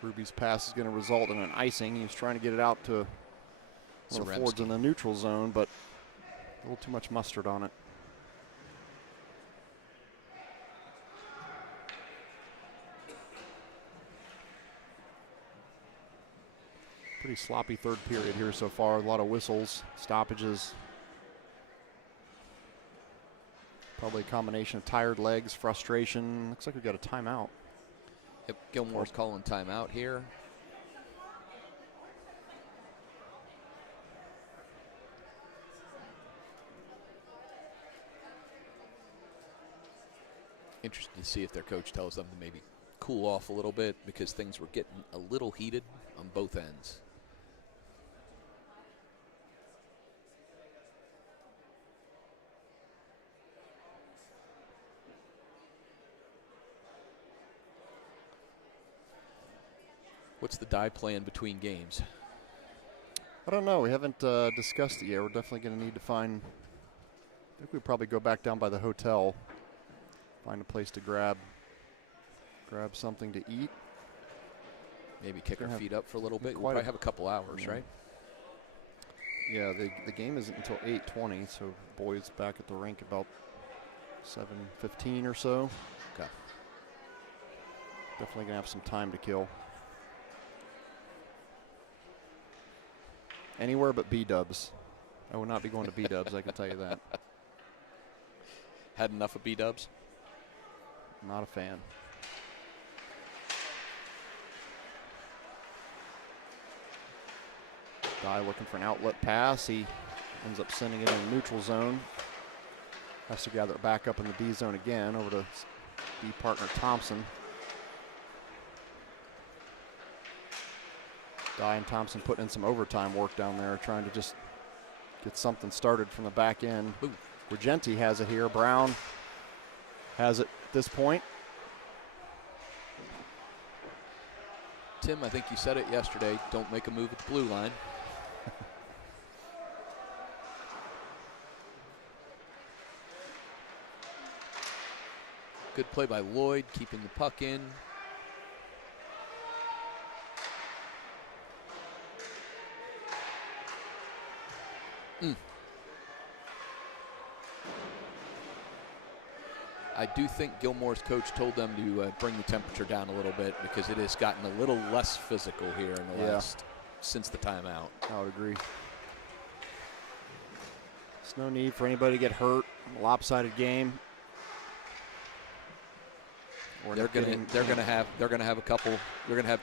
Ruby's pass is going to result in an icing. He was trying to get it out to one of the forwards in the neutral zone, but a little too much mustard on it. Pretty sloppy third period here so far. A lot of whistles, stoppages. Probably a combination of tired legs, frustration. Looks like we've got a timeout. Yep, Gilmour's calling timeout here. Interested to see if their coach tells them to maybe cool off a little bit because things were getting a little heated on both ends. What's the die plan between games? I don't know. We haven't discussed it yet. We're definitely going to need to find. I think we probably go back down by the hotel, find a place to grab something to eat. Maybe kick our feet up for a little bit. We'll probably have a couple hours, right? Yeah, the game isn't until 8:20, so boys back at the rink about 7:15 or so. Okay. Definitely going to have some time to kill. Anywhere but B-dubs. I will not be going to B-dubs, I can tell you that. Had enough of B-dubs? Not a fan. Guy looking for an outlet pass. He ends up sending it in the neutral zone. Has to gather it back up in the D zone again over to B partner Thompson. Dye and Thompson putting in some overtime work down there, trying to just get something started from the back end. Regenti has it here. Brown has it at this point. Tim, I think you said it yesterday. Don't make a move at the blue line. Good play by Lloyd, keeping the puck in. I do think Gilmour's coach told them to bring the temperature down a little bit because it has gotten a little less physical here in the last, since the timeout. I would agree. There's no need for anybody to get hurt. Lopsided game. They're gonna have a couple. They're gonna have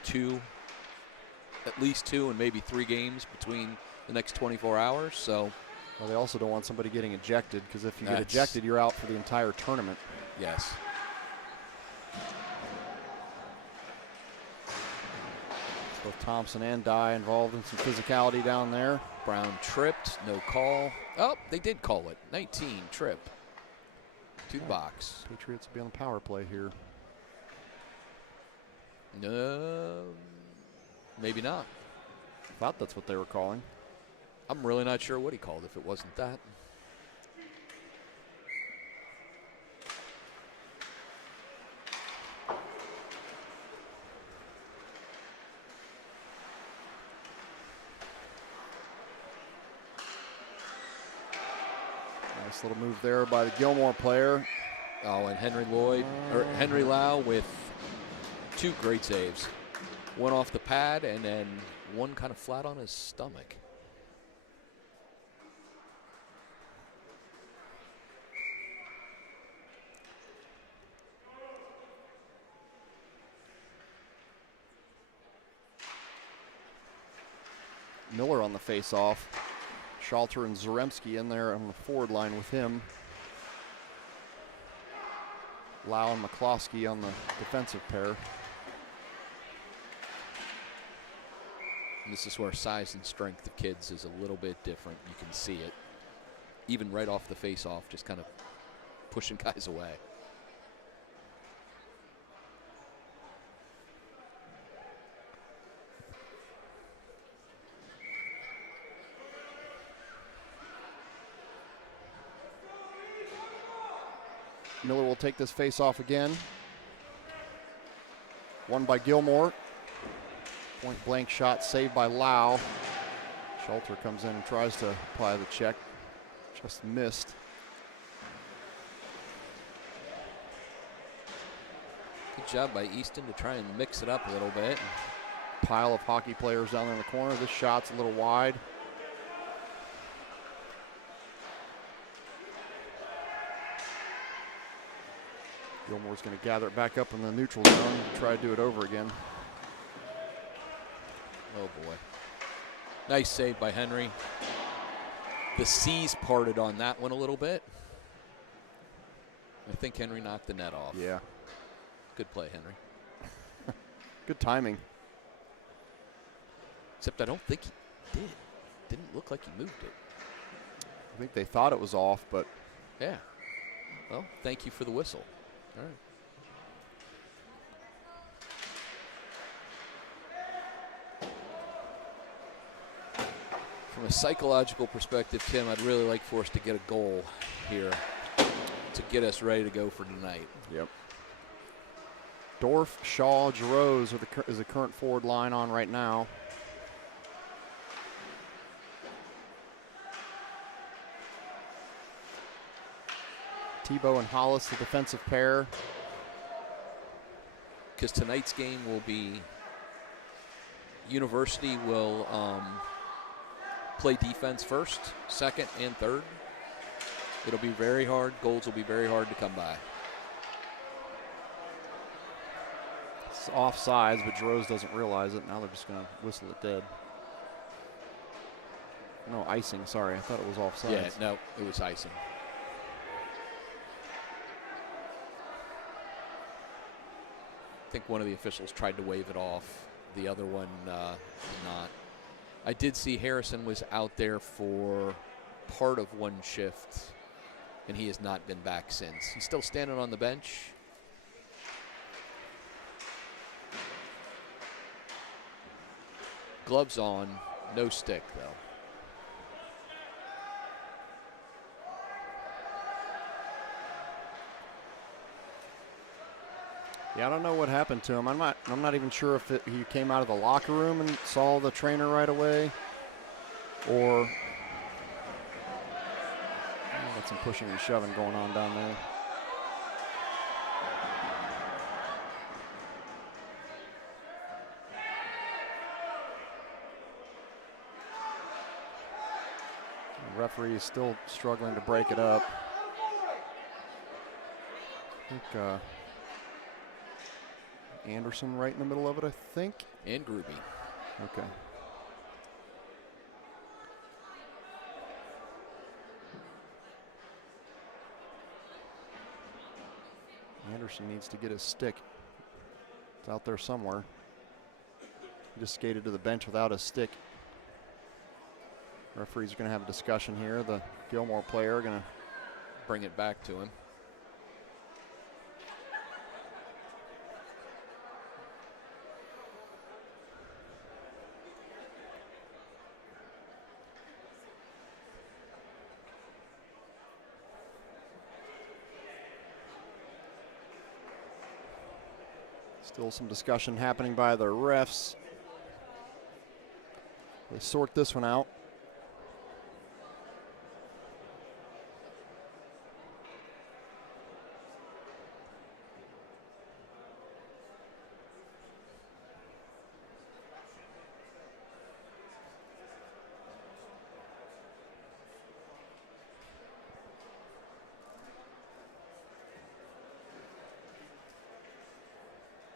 at least two and maybe 3 games between the next 24 hours. So, well, they also don't want somebody getting ejected because if you get ejected, you're out for the entire tournament. Yes. Both Thompson and Dye involved in some physicality down there. Brown tripped, no call. Oh, they did call it. 19 trip to the box. Patriots will be on the power play here. No, maybe not. I thought that's what they were calling. I'm really not sure what he called if it wasn't that. Nice little move there by the Gilmour player. Oh, and Henry Lau with 2 great saves. One off the pad and then one kind of flat on his stomach. Miller on the face-off. Schalter and Zaremski in there on the forward line with him. Lau and McCloskey on the defensive pair. And this is where size and strength of kids is a little bit different. You can see it. even right off the face-off, just kind of pushing guys away. Miller will take this face off again. Won by Gilmour. Point blank shot saved by Lau. Schulter comes in and tries to apply the check. Just missed. Good job by Easton to try and mix it up a little bit. Pile of hockey players down there in the corner. This shot's a little wide. Gilmour's going to gather it back up in the neutral zone, try to do it over again. Oh boy. Nice save by Henry. The C's parted on that one a little bit. I think Henry knocked the net off. Yeah. Good play, Henry. Good timing. Except I don't think he did. Didn't look like he moved it. I think they thought it was off, but Yeah. Well, thank you for the whistle. All right. From a psychological perspective, Tim, I'd really like for us to get a goal here to get us ready to go for tonight. Yep. Dorf, Shaw, Giroux is the current forward line on right now. Tebow and Hollis, the defensive pair. Because tonight's game will be University will play defense first, second, and third. It'll be very hard. Goals will be very hard to come by. It's offsides, but Giroux doesn't realize it. Now they're just going to whistle it dead. No, icing, sorry. I thought it was offsides. Yeah, no, it was icing. I think one of the officials tried to wave it off. The other one did not. I did see Harrison was out there for part of one shift, and he has not been back since. He's still standing on the bench. Gloves on, no stick, though. Yeah, I don't know what happened to him. I'm not even sure if he came out of the locker room and saw the trainer right away, or got some pushing and shoving going on down there. The referee is still struggling to break it up. I think Anderson right in the middle of it, I think. And Gruby. Okay. Anderson needs to get his stick. It's out there somewhere. He just skated to the bench without his stick. Referees are going to have a discussion here. The Gilmour player going to bring it back to him. Still some discussion happening by the refs. They sort this one out.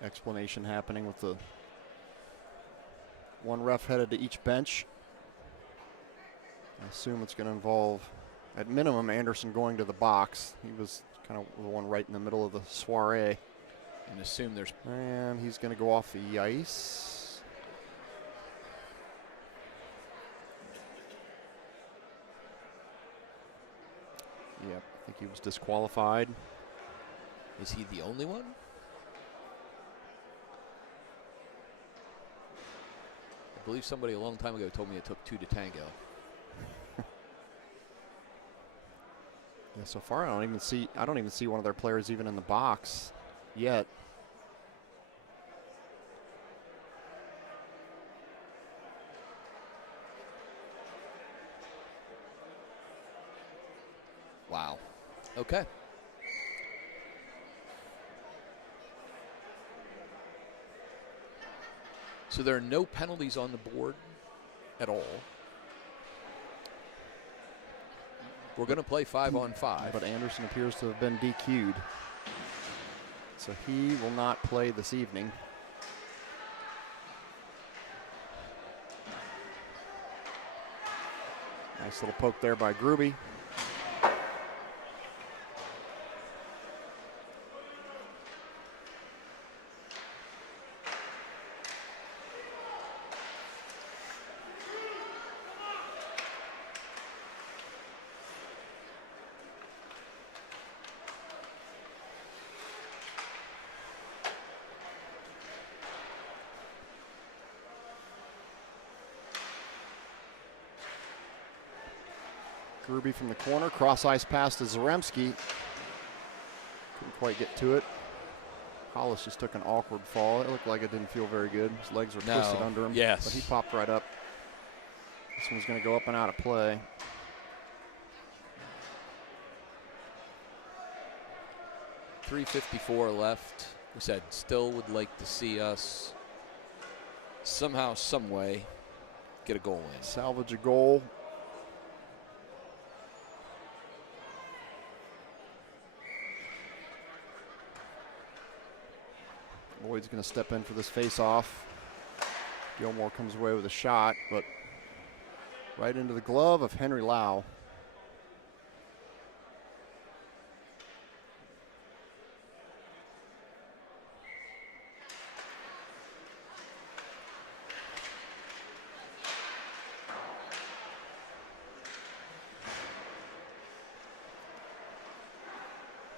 Explanation happening with the one ref headed to each bench. I assume it's going to involve, at minimum, Anderson going to the box. He was kind of the one right in the middle of the soiree. And assume there's... And he's going to go off the ice. think he was disqualified. Is he the only one? I believe somebody a long time ago told me it took 2 to tango. Yeah, so far I don't even see one of their players even in the box yet. Wow. Okay. So there are no penalties on the board at all. We're going to play 5-on-5. But Anderson appears to have been DQ'd. So he will not play this evening. Nice little poke there by Gruby. Gruby from the corner, cross ice pass to Zaremski. Couldn't quite get to it. Hollis just took an awkward fall. It looked like it didn't feel very good. His legs were twisted under him. Yes. But he popped right up. This one's going to go up and out of play. .354 left. We said still would like to see us somehow, some way get a goal in. Salvage a goal. Lloyd's going to step in for this face-off. Gilmour comes away with a shot, but right into the glove of Henry Lau.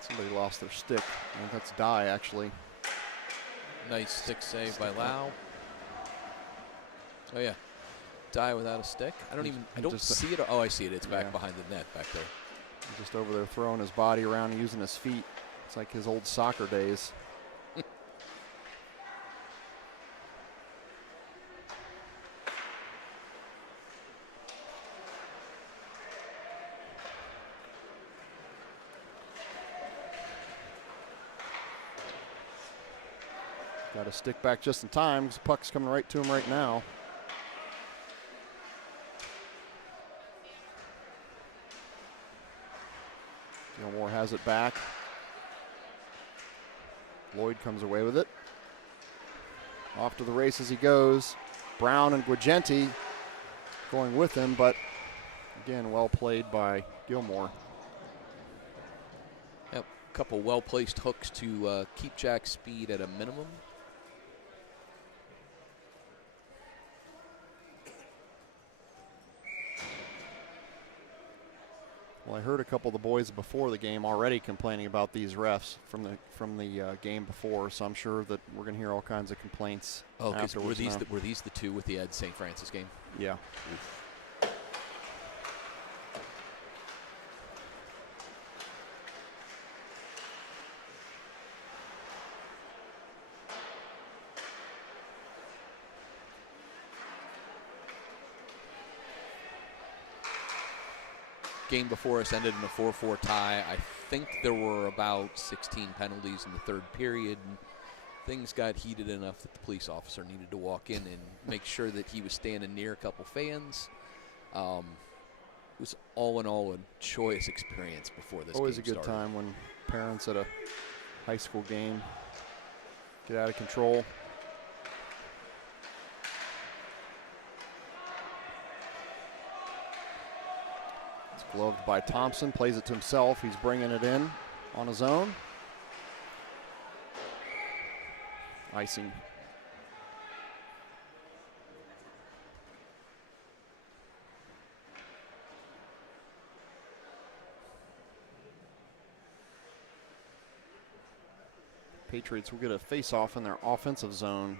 Somebody lost their stick. I think that's Dye, actually. Nice stick save by Lau. Oh yeah, Dye without a stick. I don't see it. Oh, I see it. It's back behind the net back there. He's just over there throwing his body around and using his feet. It's like his old soccer days. Got to stick back just in time because the puck's coming right to him right now. Gilmour has it back. Lloyd comes away with it. Off to the races he goes. Brown and Guagenti going with him, but again, well played by Gilmour. Yep, a couple well-placed hooks to keep Jack's speed at a minimum. Well, I heard a couple of the boys before the game already complaining about these refs from the game before, so I'm sure that we're going to hear all kinds of complaints. Oh, because were afterwards these the two with the Ed St. Francis game? Yeah. Oof. Game before us ended in a 4-4 tie. I think there were about 16 penalties in the third period. And things got heated enough that the police officer needed to walk in and make sure that he was standing near a couple fans. It was all in all a joyous experience before this Always game a good started. time when parents at a high school game get out of control. Gloved by Thompson, plays it to himself. He's bringing it in on his own. Icing. Patriots will get a face-off in their offensive zone.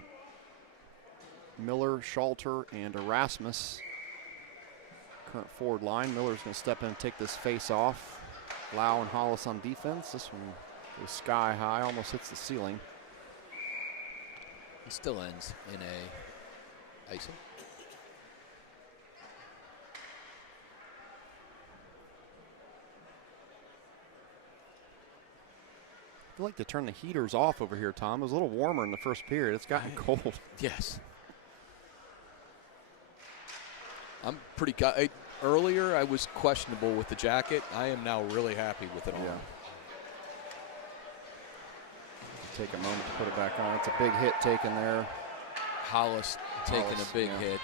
Miller, Shalter, and Erasmus. Current forward line. Miller's going to step in and take this face-off. Lau and Hollis on defense. This one goes sky high, almost hits the ceiling. It still ends in a icing. I feel like to turn the heaters off over here, Tom. It was a little warmer in the first period. It's gotten cold. Yes. I'm pretty earlier I was questionable with the jacket. I am now really happy with it on. Yeah. Take a moment to put it back on. It's a big hit taken there. Hollis taking a big hit.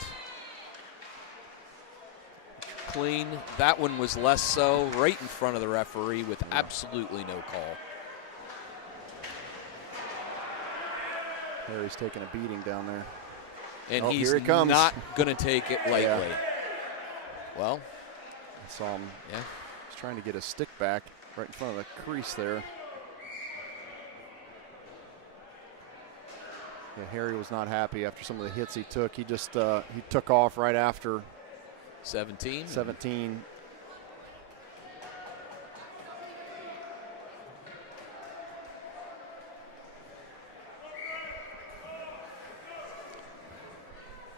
Clean. That one was less so, right in front of the referee with absolutely no call. Harry's taking a beating down there. And he's not going to take it lightly. Yeah. Well, I saw him. Yeah, he's trying to get his stick back right in front of the crease there. Yeah, Harry was not happy after some of the hits he took. He just he took off right after 17.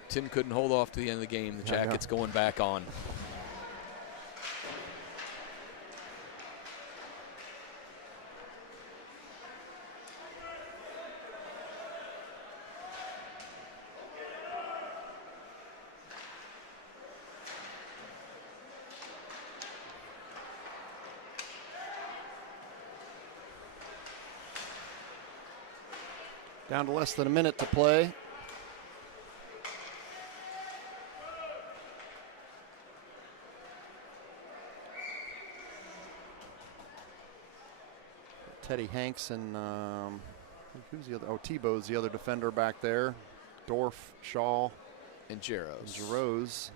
Tim couldn't hold off to the end of the game. The jacket's going back on. Down to less than a minute to play. Teddy Hanks and who's the other? Oh, Tebow's the other defender back there. Dorf, Shaw, and Jaros.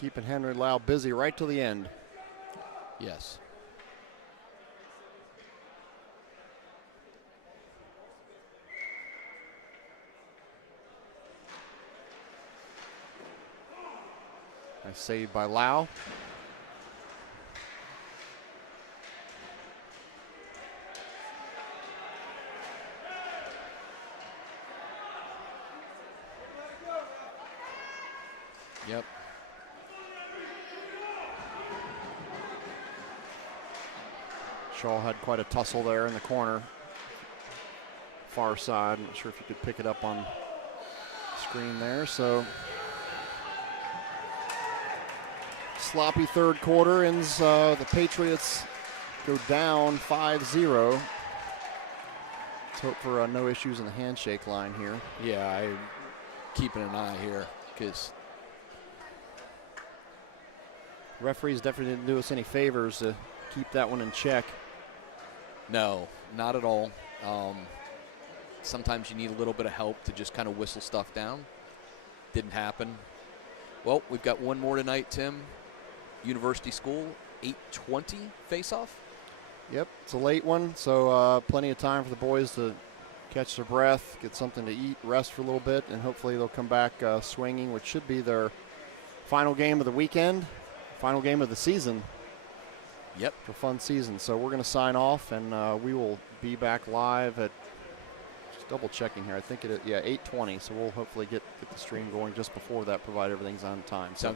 Keeping Henry Lau busy right till the end. Yes. Nice save by Lau. Yep. Shaw had quite a tussle there in the corner. Far side. I'm not sure if you could pick it up on the screen there. So sloppy third quarter ends. The Patriots go down 5-0. Let's hope for no issues in the handshake line here. Yeah, I'm keeping an eye here because referees definitely didn't do us any favors to keep that one in check. No, not at all. Sometimes you need a little bit of help to just kind of whistle stuff down. Didn't happen. Well, we've got one more tonight, Tim. University School, 8:20 face-off. Yep, it's a late one, so plenty of time for the boys to catch their breath, get something to eat, rest for a little bit, and hopefully they'll come back swinging, which should be their final game of the weekend, final game of the season. Yep. For fun season. So we're going to sign off, and we will be back live at, just double checking here, I think it is, 8:20. So we'll hopefully get the stream going just before that, provide everything's on time. So